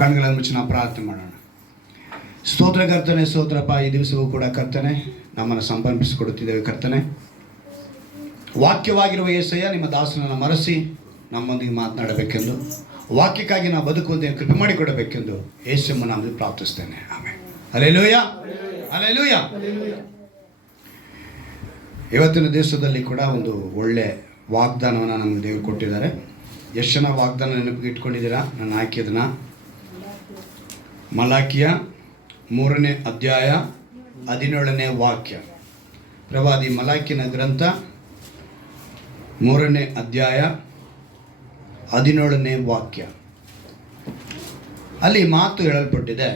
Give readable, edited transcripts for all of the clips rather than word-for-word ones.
ಕಣ್ಗಳನ್ನು ಮುಚ್ಚಿ ನಾವು ಪ್ರಾರ್ಥನೆ ಮಾಡೋಣ. ಸ್ತೋತ್ರ ಕರ್ತನೆ, ಸ್ತೋತ್ರಪ್ಪ. ಈ ದಿವಸವೂ ಕೂಡ ಕರ್ತನೆ ನಮ್ಮನ್ನು ಸಂಪರ್ಕಿಸಿಕೊಡುತ್ತಿದ್ದೇವೆ ಕರ್ತನೆ. ವಾಕ್ಯವಾಗಿರುವ యేಸಯ್ಯ, ನಿಮ್ಮ ದಾಸನನ್ನು ಮರೆಸಿ ನಮ್ಮೊಂದಿಗೆ ಮಾತನಾಡಬೇಕೆಂದು, ವಾಕ್ಯಕ್ಕಾಗಿ ನಾವು ಬದುಕುವಂತೆ ಕೃಪೆ ಮಾಡಿಕೊಡಬೇಕೆಂದು ಯೇಸುವಿನ ನಾಮದಲ್ಲಿ ಪ್ರಾರ್ಥಿಸ್ತೇನೆ. ಆಮೆನ್. Hallelujah, hallelujah. ಇವತ್ತಿನ ದಿವಸದಲ್ಲಿ ಕೂಡ ಒಂದು ಒಳ್ಳೆ ವಾಗ್ದಾನವನ್ನು ನಮಗೆ ದೇವರು ಕೊಟ್ಟಿದ್ದಾರೆ. ಎಷ್ಟು ಜನ ವಾಗ್ದಾನ ನೆನಪಿಗೆ ಇಟ್ಕೊಂಡಿದ್ದೀರಾ? ನಾನು ಹಾಕಿದನ ಮಲಾಕಿಯ 3ನೇ ಅಧ್ಯಾಯ 17ನೇ ವಾಕ್ಯ. ಪ್ರವಾದಿ ಮಲಾಕಿನ ಗ್ರಂಥ 3ನೇ ಅಧ್ಯಾಯ 17ನೇ ವಾಕ್ಯ. ಅಲ್ಲಿ ಮಾತು ಹೇಳಲ್ಪಟ್ಟಿದೆ,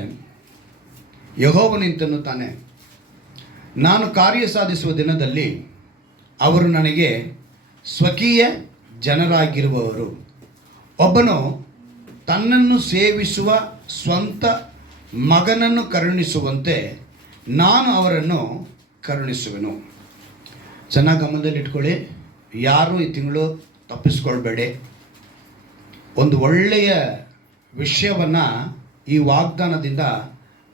ಯೆಹೋವನಿಂತೆನ್ನುತ್ತಾನೆ, ನಾನು ಕಾರ್ಯ ಸಾಧಿಸುವ ದಿನದಲ್ಲಿ ಅವರು ನನಗೆ ಸ್ವಕೀಯ ಜನರಾಗಿರುವವರು. ಒಬ್ಬನು ತನ್ನನ್ನು ಸೇವಿಸುವ ಸ್ವಂತ ಮಗನನ್ನು ಕರುಣಿಸುವಂತೆ ನಾನು ಅವರನ್ನು ಕರುಣಿಸುವೆನು. ಚೆನ್ನಾಗಿ ಗಮನದಲ್ಲಿ ಇಟ್ಕೊಳ್ಳಿ. ಯಾರು ಈ ತಿಂಗಳು ತಪ್ಪಿಸ್ಕೊಳ್ಬೇಡಿ. ಒಂದು ಒಳ್ಳೆಯ ವಿಷಯವನ್ನು ಈ ವಾಗ್ದಾನದಿಂದ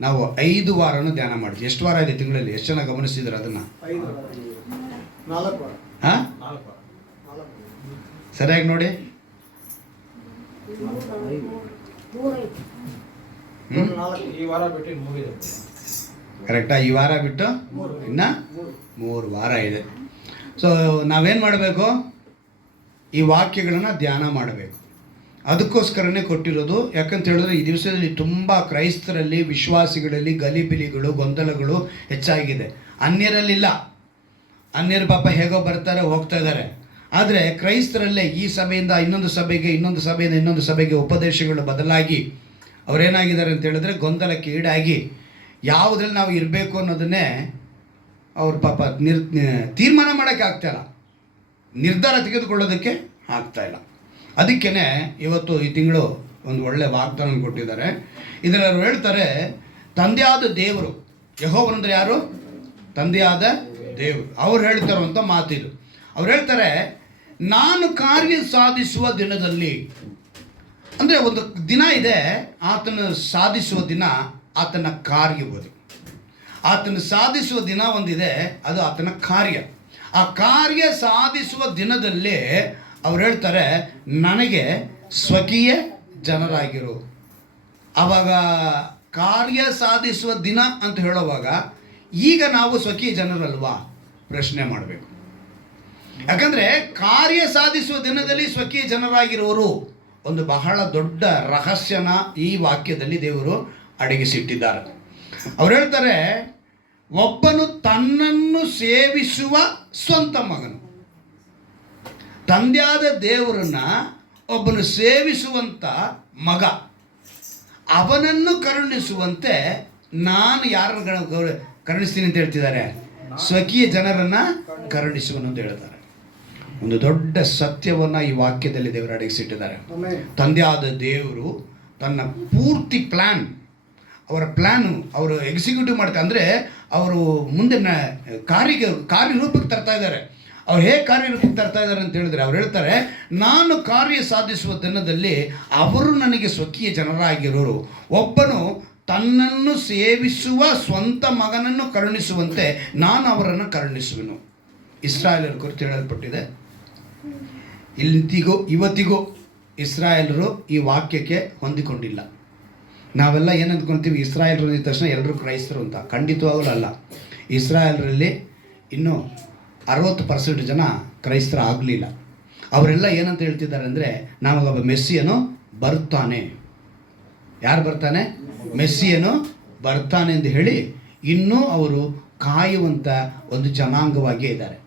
ನಾವು 5 ವಾರನೂ ಧ್ಯಾನ ಮಾಡ್ತೀವಿ. ಎಷ್ಟು ವಾರ ಇದೆ ತಿಂಗಳಲ್ಲಿ? ಎಷ್ಟು ಜನ ಗಮನಿಸಿದ್ರೆ ಅದನ್ನು? 4 ವಾರ. ಹಾಂ, ಸರಿಯಾಗಿ ನೋಡಿ. ಕರೆಕ್ಟಾ? ಈ ವಾರ ಬಿಟ್ಟು ಇನ್ನು 3 ವಾರ ಇದೆ. ಸೊ ನಾವೇನು ಮಾಡಬೇಕು? ಈ ವಾಕ್ಯಗಳನ್ನು ಧ್ಯಾನ ಮಾಡಬೇಕು. ಅದಕ್ಕೋಸ್ಕರನೇ ಕೊಟ್ಟಿರೋದು. ಯಾಕಂತ ಹೇಳಿದ್ರೆ ಈ ದಿವಸದಲ್ಲಿ ತುಂಬ ಕ್ರೈಸ್ತರಲ್ಲಿ, ವಿಶ್ವಾಸಿಗಳಲ್ಲಿ ಗಲಿಬಿಲಿಗಳು, ಗೊಂದಲಗಳು ಹೆಚ್ಚಾಗಿದೆ. ಅನ್ಯರಲ್ಲಿಲ್ಲ. ಅನ್ಯರು ಪಾಪ ಹೇಗೋ ಬರ್ತಾರೆ, ಹೋಗ್ತಾ ಇದ್ದಾರೆ. ಆದರೆ ಕ್ರೈಸ್ತರಲ್ಲೇ ಈ ಸಭೆಯಿಂದ ಇನ್ನೊಂದು ಸಭೆಗೆ, ಇನ್ನೊಂದು ಸಭೆಯಿಂದ ಇನ್ನೊಂದು ಸಭೆಗೆ ಉಪದೇಶಗಳು ಬದಲಾಗಿ ಅವರೇನಾಗಿದ್ದಾರೆ ಅಂತ ಹೇಳಿದ್ರೆ ಗೊಂದಲಕ್ಕೆ ಈಡಾಗಿ ಯಾವುದ್ರಲ್ಲಿ ನಾವು ಇರಬೇಕು ಅನ್ನೋದನ್ನೇ ಅವ್ರು ಪಾಪ ತೀರ್ಮಾನ ಮಾಡೋಕ್ಕೆ ಆಗ್ತಾಯಿಲ್ಲ, ನಿರ್ಧಾರ ತೆಗೆದುಕೊಳ್ಳೋದಕ್ಕೆ ಆಗ್ತಾಯಿಲ್ಲ. ಅದಕ್ಕೇ ಇವತ್ತು ಈ ತಿಂಗಳು ಒಂದು ಒಳ್ಳೆ ವಾಗ್ದಾನ ಕೊಟ್ಟಿದ್ದಾರೆ. ಇದರಲ್ಲಿ ಅವರು ಹೇಳ್ತಾರೆ, ತಂದೆಯಾದ ದೇವರು, ಯೆಹೋವನಂದ್ರೆ ಯಾರು? ತಂದೆಯಾದ ದೇವರು. ಅವ್ರು ಹೇಳ್ತಾರಂಥ ಮಾತಿದು. ಅವ್ರು ಹೇಳ್ತಾರೆ, ನಾನು ಕಾರ್ಯ ಸಾಧಿಸುವ ದಿನದಲ್ಲಿ, ಅಂದರೆ ಒಂದು ದಿನ ಇದೆ, ಆತನ ಸಾಧಿಸುವ ದಿನ, ಆತನ ಕಾರ್ಯವುದು. ಆತನ ಸಾಧಿಸುವ ದಿನ ಒಂದಿದೆ, ಅದು ಆತನ ಕಾರ್ಯ. ಆ ಕಾರ್ಯ ಸಾಧಿಸುವ ದಿನದಲ್ಲೇ ಅವ್ರು ಹೇಳ್ತಾರೆ, ನನಗೆ ಸ್ವಕೀಯ ಜನರಾಗಿರು. ಆವಾಗ ಕಾರ್ಯ ಸಾಧಿಸುವ ದಿನ ಅಂತ ಹೇಳುವಾಗ ಈಗ ನಾವು ಸ್ವಕೀಯ ಜನರಲ್ವಾ? ಪ್ರಶ್ನೆ ಮಾಡಬೇಕು. ಯಾಕಂದರೆ ಕಾರ್ಯ ಸಾಧಿಸುವ ದಿನದಲ್ಲಿ ಸ್ವಕೀಯ ಜನರಾಗಿರುವರು ಒಂದು ಬಹಳ ದೊಡ್ಡ ರಹಸ್ಯನ ಈ ವಾಕ್ಯದಲ್ಲಿ ದೇವರು ಅಡಗಿಸಿಟ್ಟಿದ್ದಾರೆ. ಅವ್ರು ಹೇಳ್ತಾರೆ, ಒಬ್ಬನು ತನ್ನನ್ನು ಸೇವಿಸುವ ಸ್ವಂತ ಮಗನು. ತಂದೆಯಾದ ದೇವರನ್ನ ಒಬ್ಬನು ಸೇವಿಸುವಂಥ ಮಗ, ಅವನನ್ನು ಕರುಣಿಸುವಂತೆ ನಾನು ಯಾರನ್ನು ಕರುಣಿಸ್ತೀನಿ ಅಂತ ಹೇಳ್ತಿದ್ದಾರೆ? ಸ್ವಕೀಯ ಜನರನ್ನು ಕರುಣಿಸುವನು ಅಂತ ಹೇಳ್ತಾರೆ. ಒಂದು ದೊಡ್ಡ ಸತ್ಯವನ್ನು ಈ ವಾಕ್ಯದಲ್ಲಿ ದೇವರು ಅಡಗಿಸಿಟ್ಟಿದ್ದಾರೆ. ತಂದೆಯಾದ ದೇವರು ತನ್ನ ಪೂರ್ತಿ ಪ್ಲ್ಯಾನ್, ಅವರ ಪ್ಲ್ಯಾನು ಅವರು ಎಕ್ಸಿಕ್ಯೂಟಿವ್ ಮಾಡ್ತಾರೆ. ಅಂದರೆ ಅವರು ಮುಂದೆ ಕಾರ್ಯರೂಪಕ್ಕೆ ತರ್ತಾ ಇದ್ದಾರೆ. ಅವ್ರು ಹೇಗೆ ಕಾರ್ಯರೂಪಕ್ಕೆ ತರ್ತಾ ಇದ್ದಾರೆ ಅಂತ ಹೇಳಿದ್ರೆ, ಅವ್ರು ಹೇಳ್ತಾರೆ, ನಾನು ಕಾರ್ಯ ಸಾಧಿಸುವ ದಿನದಲ್ಲಿ ಅವರು ನನಗೆ ಸ್ವಕೀಯ ಜನರಾಗಿರೋರು. ಒಬ್ಬನು ತನ್ನನ್ನು ಸೇವಿಸುವ ಸ್ವಂತ ಮಗನನ್ನು ಕರುಣಿಸುವಂತೆ ನಾನು ಅವರನ್ನು ಕರುಣಿಸುವೆನು. ಇಸ್ರಾಯೇಲರ ಕುರಿತು ಹೇಳಲ್ಪಟ್ಟಿದೆ. ಇವತ್ತಿಗೂ ಇಸ್ರಾಯೇಲರು ಈ ವಾಕ್ಯಕ್ಕೆ ಹೊಂದಿಕೊಂಡಿಲ್ಲ. ನಾವೆಲ್ಲ ಏನು ಅಂದ್ಕೊಳ್ತೀವಿ? ಇಸ್ರಾಯೇಲರು ಅಂದ ತಕ್ಷಣ ಎಲ್ಲರೂ ಕ್ರೈಸ್ತರು ಅಂತ. ಖಂಡಿತವಾಗಲೂ ಅಲ್ಲ. ಇಸ್ರಾಯೇಲರಲ್ಲಿ ಇನ್ನೂ 60% ಜನ ಕ್ರೈಸ್ತರ ಆಗಲಿಲ್ಲ. ಅವರೆಲ್ಲ ಏನಂತ ಹೇಳ್ತಿದ್ದಾರೆ ಅಂದರೆ, ನಮಗೊಬ್ಬ ಮೆಸ್ಸಿಯನು ಬರ್ತಾನೆ. ಯಾರು ಬರ್ತಾನೆ? ಮೆಸ್ಸಿಯನು ಬರ್ತಾನೆ ಎಂದು ಹೇಳಿ ಇನ್ನೂ ಅವರು ಕಾಯುವಂಥ ಒಂದು ಜನಾಂಗವಾಗಿಯೇ ಇದ್ದಾರೆ.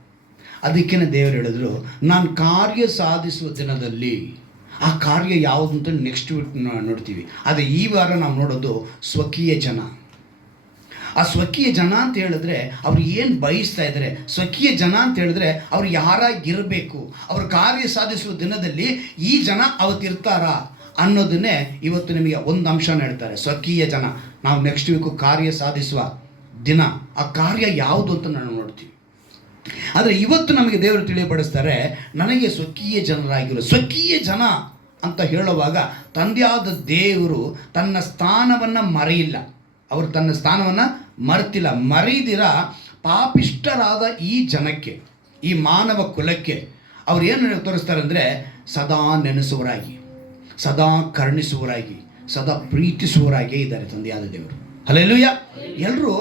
ಅದಕ್ಕೇ ದೇವರು ಹೇಳಿದ್ರು, ನಾನು ಕಾರ್ಯ ಸಾಧಿಸುವ ದಿನದಲ್ಲಿ. ಆ ಕಾರ್ಯ ಯಾವುದು ಅಂತ ನೆಕ್ಸ್ಟ್ ನೋಡ್ತೀವಿ. ಆದರೆ ಈ ವಾರ ನಾವು ನೋಡೋದು ಸ್ವಕೀಯ ಜನ. ಆ ಸ್ವಕೀಯ ಜನ ಅಂತ ಹೇಳಿದ್ರೆ ಅವ್ರು ಏನು ಬಯಸ್ತಾ ಇದ್ದಾರೆ? ಸ್ವಕೀಯ ಜನ ಅಂತ ಹೇಳಿದ್ರೆ ಅವ್ರು ಯಾರಾಗಿರಬೇಕು? ಅವ್ರ ಕಾರ್ಯ ಸಾಧಿಸುವ ದಿನದಲ್ಲಿ ಈ ಜನ ಅವತ್ತಿರ್ತಾರಾ ಅನ್ನೋದನ್ನೇ ಇವತ್ತು ನಿಮಗೆ ಒಂದು ಅಂಶನ ಹೇಳ್ತಾರೆ. ಸ್ವಕೀಯ ಜನ. ನಾವು ನೆಕ್ಸ್ಟ್ ವೀಕು ಕಾರ್ಯ ಸಾಧಿಸುವ ದಿನ. ಆ ಕಾರ್ಯ ಯಾವುದು ಅಂತ ನಾವು ನೋಡ್ತೀವಿ. ಆದರೆ ಇವತ್ತು ನಮಗೆ ದೇವರು ತಿಳಿಯಪಡಿಸ್ತಾರೆ, ನನಗೆ ಸ್ವಕೀಯ ಜನರಾಗಿರೋ. ಸ್ವಕೀಯ ಜನ ಅಂತ ಹೇಳುವಾಗ ತಂದೆಯಾದ ದೇವರು ತನ್ನ ಸ್ಥಾನವನ್ನು ಮರೆಯಿಲ್ಲ. ಅವರು ತನ್ನ ಸ್ಥಾನವನ್ನು ಮರೆತಿಲ್ಲ. ಮರೆಯದಿರ ಪಾಪಿಷ್ಟರಾದ ಈ ಜನಕ್ಕೆ, ಈ ಮಾನವ ಕುಲಕ್ಕೆ ಅವ್ರು ಏನು ತೋರಿಸ್ತಾರೆ ಅಂದರೆ, ಸದಾ ನೆನೆಸುವರಾಗಿ, ಸದಾ ಕರುಣಿಸುವರಾಗಿ, ಸದಾ ಪ್ರೀತಿಸುವರಾಗೇ ಇದ್ದಾರೆ ತಂದೆಯಾದ ದೇವರು. ಹಲ್ಲೆಲೂಯಾ. ಎಲ್ಲರೂ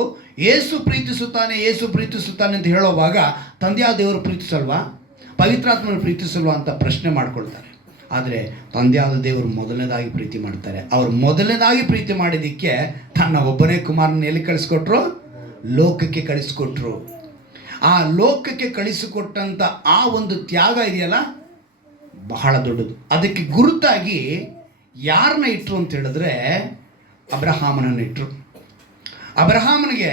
ಏಸು ಪ್ರೀತಿಸುತ್ತಾನೆ, ಏಸು ಪ್ರೀತಿಸುತ್ತಾನೆ ಅಂತ ಹೇಳುವಾಗ ತಂದೆಯಾದ ದೇವರು ಪ್ರೀತಿಸಲ್ವಾ, ಪವಿತ್ರಾತ್ಮನ ಪ್ರೀತಿಸಲ್ವಾ ಅಂತ ಪ್ರಶ್ನೆ ಮಾಡ್ಕೊಳ್ತಾರೆ. ಆದರೆ ತಂದೆಯಾದ ದೇವರು ಮೊದಲನೇದಾಗಿ ಪ್ರೀತಿ ಮಾಡ್ತಾರೆ. ಅವರು ಮೊದಲನೇದಾಗಿ ಪ್ರೀತಿ ಮಾಡಿದ್ದಕ್ಕೆ ತನ್ನ ಒಬ್ಬನೇ ಕುಮಾರನ ಎಲ್ಲಿ ಕಳಿಸ್ಕೊಟ್ರು? ಲೋಕಕ್ಕೆ ಕಳಿಸ್ಕೊಟ್ರು. ಆ ಲೋಕಕ್ಕೆ ಕಳಿಸಿಕೊಟ್ಟಂಥ ಆ ಒಂದು ತ್ಯಾಗ ಇದೆಯಲ್ಲ, ಬಹಳ ದೊಡ್ಡದು. ಅದಕ್ಕೆ ಗುರುತಾಗಿ ಯಾರನ್ನ ಇಟ್ಟರು ಅಂತ ಹೇಳಿದ್ರೆ, ಅಬ್ರಹಾಮನನ್ನು ಇಟ್ಟರು. ಅಬ್ರಹಾಮನಿಗೆ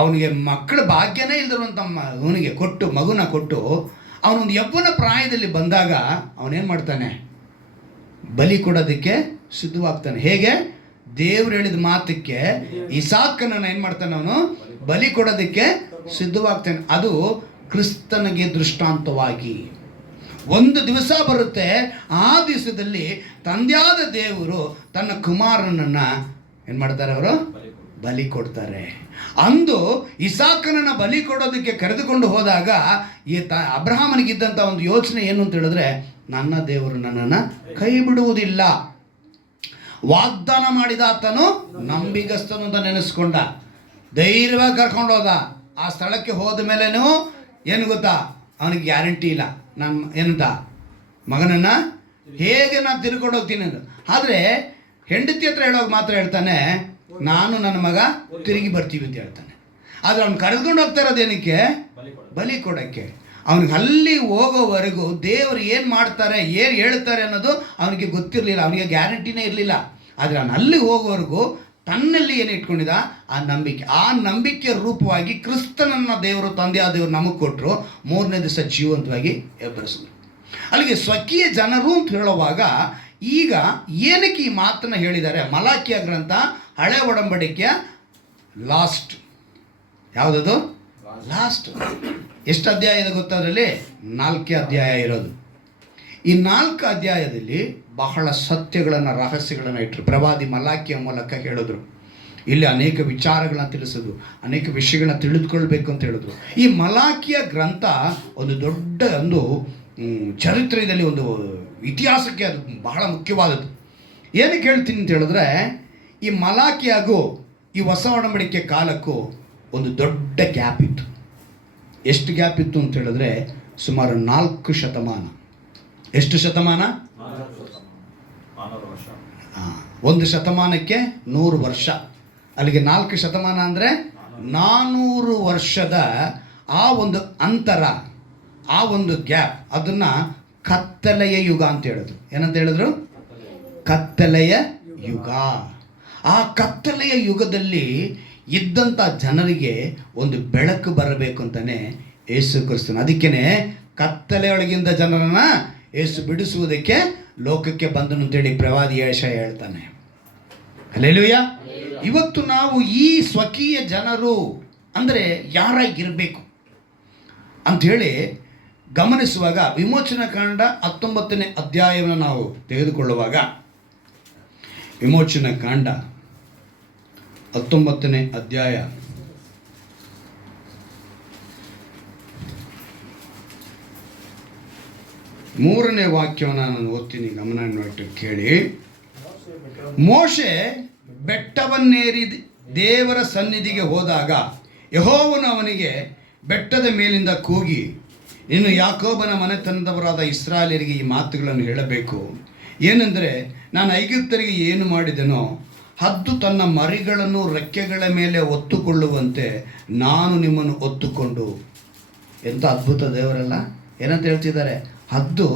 ಅವನಿಗೆ ಮಕ್ಕಳ ಭಾಗ್ಯನೇ ಇಲ್ದಿರುವಂಥ ಅವನಿಗೆ ಕೊಟ್ಟು, ಮಗುನ ಕೊಟ್ಟು, ಅವನೊಂದು ಯೌವನ ಪ್ರಾಯದಲ್ಲಿ ಬಂದಾಗ ಅವನೇನು ಮಾಡ್ತಾನೆ? ಬಲಿ ಕೊಡೋದಕ್ಕೆ ಸಿದ್ಧವಾಗ್ತಾನೆ. ಹೇಗೆ? ದೇವ್ರು ಹೇಳಿದ ಮಾತಕ್ಕೆ ಇಸಾಕನನ್ನು ಏನು ಮಾಡ್ತಾನೆ? ಅವನು ಬಲಿ ಕೊಡೋದಕ್ಕೆ ಸಿದ್ಧವಾಗ್ತಾನೆ. ಅದು ಕ್ರಿಸ್ತನಿಗೆ ದೃಷ್ಟಾಂತವಾಗಿ ಒಂದು ದಿವಸ ಬರುತ್ತೆ. ಆ ದಿವಸದಲ್ಲಿ ತಂದೆಯಾದ ದೇವರು ತನ್ನ ಕುಮಾರನನ್ನು ಏನು ಮಾಡ್ತಾರೆ? ಅವರು ಬಲಿ ಕೊಡ್ತಾರೆ. ಅಂದು ಇಸಾಕನನ್ನು ಬಲಿ ಕೊಡೋದಕ್ಕೆ ಕರೆದುಕೊಂಡು ಹೋದಾಗ ಈ ಅಬ್ರಹಾಮನಿಗಿದ್ದಂಥ ಒಂದು ಯೋಚನೆ ಏನು ಅಂತ ಹೇಳಿದ್ರೆ, ನನ್ನ ದೇವರು ನನ್ನನ್ನು ಕೈ ಬಿಡುವುದಿಲ್ಲ. ವಾಗ್ದಾನ ಮಾಡಿದ ಆತನು ನಂಬಿಗಸ್ತನು ಅಂತ ನೆನೆಸ್ಕೊಂಡ, ಧೈರ್ಯವಾಗಿ ಕರ್ಕೊಂಡು ಹೋದ. ಆ ಸ್ಥಳಕ್ಕೆ ಹೋದ ಮೇಲೇನೂ ಏನು ಗೊತ್ತಾ, ಅವನಿಗೆ ಗ್ಯಾರಂಟಿ ಇಲ್ಲ. ನಾನು ಏನಂತ ಮಗನನ್ನು ಹೇಗೆ ನಾನು ತಿರ್ಕೊಂಡು ಹೋಗ್ತೀನಿ ಅಂತ. ಆದರೆ ಹೆಂಡತಿ ಹತ್ರ ಹೇಳೋವಾಗ ಮಾತ್ರ ಹೇಳ್ತಾನೆ, ನಾನು ನನ್ನ ಮಗ ತಿರುಗಿ ಬರ್ತೀವಿ ಅಂತ ಹೇಳ್ತಾನೆ. ಆದರೆ ಅವ್ನು ಕರೆದುಕೊಂಡು ಹೋಗ್ತಾ ಇರೋದೇನಕ್ಕೆ? ಬಲಿ ಕೊಡೋಕ್ಕೆ. ಅವನಿಗೆ ಅಲ್ಲಿ ಹೋಗೋವರೆಗೂ ದೇವರು ಏನು ಮಾಡ್ತಾರೆ, ಏನು ಹೇಳ್ತಾರೆ ಅನ್ನೋದು ಅವನಿಗೆ ಗೊತ್ತಿರಲಿಲ್ಲ, ಅವನಿಗೆ ಗ್ಯಾರಂಟಿನೇ ಇರಲಿಲ್ಲ. ಆದರೆ ಅವನು ಅಲ್ಲಿ ಹೋಗೋವರೆಗೂ ತನ್ನಲ್ಲಿ ಏನು ಇಟ್ಕೊಂಡಿದ್ದ? ಆ ನಂಬಿಕೆ. ಆ ನಂಬಿಕೆ ರೂಪವಾಗಿ ಕ್ರಿಸ್ತನನ್ನು ದೇವರು, ತಂದೆಯಾದ ದೇವರು ನಮಗೆ ಕೊಟ್ಟರು. ಮೂರನೇ ದಿವಸ ಜೀವಂತವಾಗಿ ಎಬ್ಬರಿಸಿದ್ರು. ಅಲ್ಲಿಗೆ ಸ್ವಕೀಯ ಜನರು ಅಂತ ಹೇಳುವಾಗ ಈಗ ಏನಕ್ಕೆ ಈ ಮಾತನ್ನು ಹೇಳಿದ್ದಾರೆ? ಮಲಾಕಿಯ ಗ್ರಂಥ ಹಳೆ ಒಡಂಬಡಿಕೆಯ ಲಾಸ್ಟ್. ಯಾವುದದು? ಲಾಸ್ಟ್. ಎಷ್ಟು ಅಧ್ಯಾಯ ಇದೆ ಗೊತ್ತಾ? ಅದರಲ್ಲಿ 4 ಅಧ್ಯಾಯ ಇರೋದು. ಈ 4 ಅಧ್ಯಾಯದಲ್ಲಿ ಬಹಳ ಸತ್ಯಗಳನ್ನು, ರಹಸ್ಯಗಳನ್ನು ಇಟ್ಟರು. ಪ್ರವಾದಿ ಮಲಾಕಿಯ ಮೂಲಕ ಹೇಳಿದ್ರು. ಇಲ್ಲಿ ಅನೇಕ ವಿಚಾರಗಳನ್ನ ತಿಳಿಸೋದು, ಅನೇಕ ವಿಷಯಗಳನ್ನ ತಿಳಿದುಕೊಳ್ಬೇಕು ಅಂತ ಹೇಳಿದ್ರು. ಈ ಮಲಾಕಿಯ ಗ್ರಂಥ ಒಂದು ದೊಡ್ಡ ಒಂದು ಚರಿತ್ರೆಯಲ್ಲಿ, ಒಂದು ಇತಿಹಾಸಕ್ಕೆ ಅದು ಬಹಳ ಮುಖ್ಯವಾದದ್ದು. ಏನಕ್ಕೆ ಹೇಳ್ತೀನಿ ಅಂತ ಹೇಳಿದ್ರೆ, ಈ ಮಲಾಕಿಯಾಗೂ ಈ ಹೊಸ ಒಡಂಬಡಿಕೆ ಕಾಲಕ್ಕೂ ಒಂದು ದೊಡ್ಡ ಗ್ಯಾಪ್ ಇತ್ತು. ಎಷ್ಟು ಗ್ಯಾಪ್ ಇತ್ತು ಅಂತ ಹೇಳಿದ್ರೆ, ಸುಮಾರು 4 ಶತಮಾನ. ಎಷ್ಟು ಶತಮಾನ? 1 ಶತಮಾನಕ್ಕೆ 100 ವರ್ಷ. ಅಲ್ಲಿಗೆ 4 ಶತಮಾನ ಅಂದರೆ 400 ವರ್ಷದ ಆ ಒಂದು ಅಂತರ, ಆ ಒಂದು ಗ್ಯಾಪ್, ಅದನ್ನು ಕತ್ತಲೆಯ ಯುಗ ಅಂತ ಹೇಳಿದ್ರು. ಏನಂತ ಹೇಳಿದ್ರು? ಕತ್ತಲೆಯ ಯುಗ. ಆ ಕತ್ತಲೆಯ ಯುಗದಲ್ಲಿ ಇದ್ದಂಥ ಜನರಿಗೆ ಒಂದು ಬೆಳಕು ಬರಬೇಕು ಅಂತಲೇ ಯೇಸು ಕ್ರಿಸ್ತನು, ಅದಕ್ಕೇ ಕತ್ತಲೆಯೊಳಗಿಂದ ಜನರನ್ನು ಯೇಸು ಬಿಡಿಸುವುದಕ್ಕೆ ಲೋಕಕ್ಕೆ ಬಂದನು ಅಂತೇಳಿ ಪ್ರವಾದಿ ಯೆಶಾಯ ಹೇಳ್ತಾನೆ. ಹಲ್ಲೆಲೂಯಾ. ಇವತ್ತು ನಾವು ಈ ಸ್ವಕೀಯ ಜನರು ಅಂದರೆ ಯಾರಾಗಿರಬೇಕು ಅಂಥೇಳಿ ಗಮನಿಸುವಾಗ, ವಿಮೋಚನಾ ಕಾಂಡ 19ನೇ ಅಧ್ಯಾಯವನ್ನು ನಾವು ತೆಗೆದುಕೊಳ್ಳುವಾಗ, ವಿಮೋಚನಾ ಕಾಂಡ 19ನೇ ಅಧ್ಯಾಯ 3ನೇ ವಾಕ್ಯವನ್ನು ನಾನು ಓದ್ತೀನಿ, ಗಮನವಿಟ್ಟು ಕೇಳಿ. ಮೋಶೆ ಬೆಟ್ಟವನ್ನೇರಿ ದೇವರ ಸನ್ನಿಧಿಗೆ ಹೋದಾಗ ಯೆಹೋವನು ಅವನಿಗೆ ಬೆಟ್ಟದ ಮೇಲಿಂದ ಕೂಗಿ, ಇನ್ನು ಯಾಕೋಬನ ಮನೆತನದವರಾದ ಇಸ್ರಾಯೇಲರಿಗೆ ಈ ಮಾತುಗಳನ್ನು ಹೇಳಬೇಕು. ಏನೆಂದರೆ, ನಾನು ಐಗುಪ್ತರಿಗೆ ಏನು ಮಾಡಿದೆನೋ, ಹದ್ದು ತನ್ನ ಮರಿಗಳನ್ನು ರೆಕ್ಕೆಗಳ ಮೇಲೆ ಒತ್ತುಕೊಳ್ಳುವಂತೆ ನಾನು ನಿಮ್ಮನ್ನು ಒತ್ತುಕೊಂಡು. ಎಂಥ ಅದ್ಭುತ ದೇವರಲ್ಲ! ಏನಂತ ಹೇಳ್ತಿದ್ದಾರೆ? ಹದ್ದು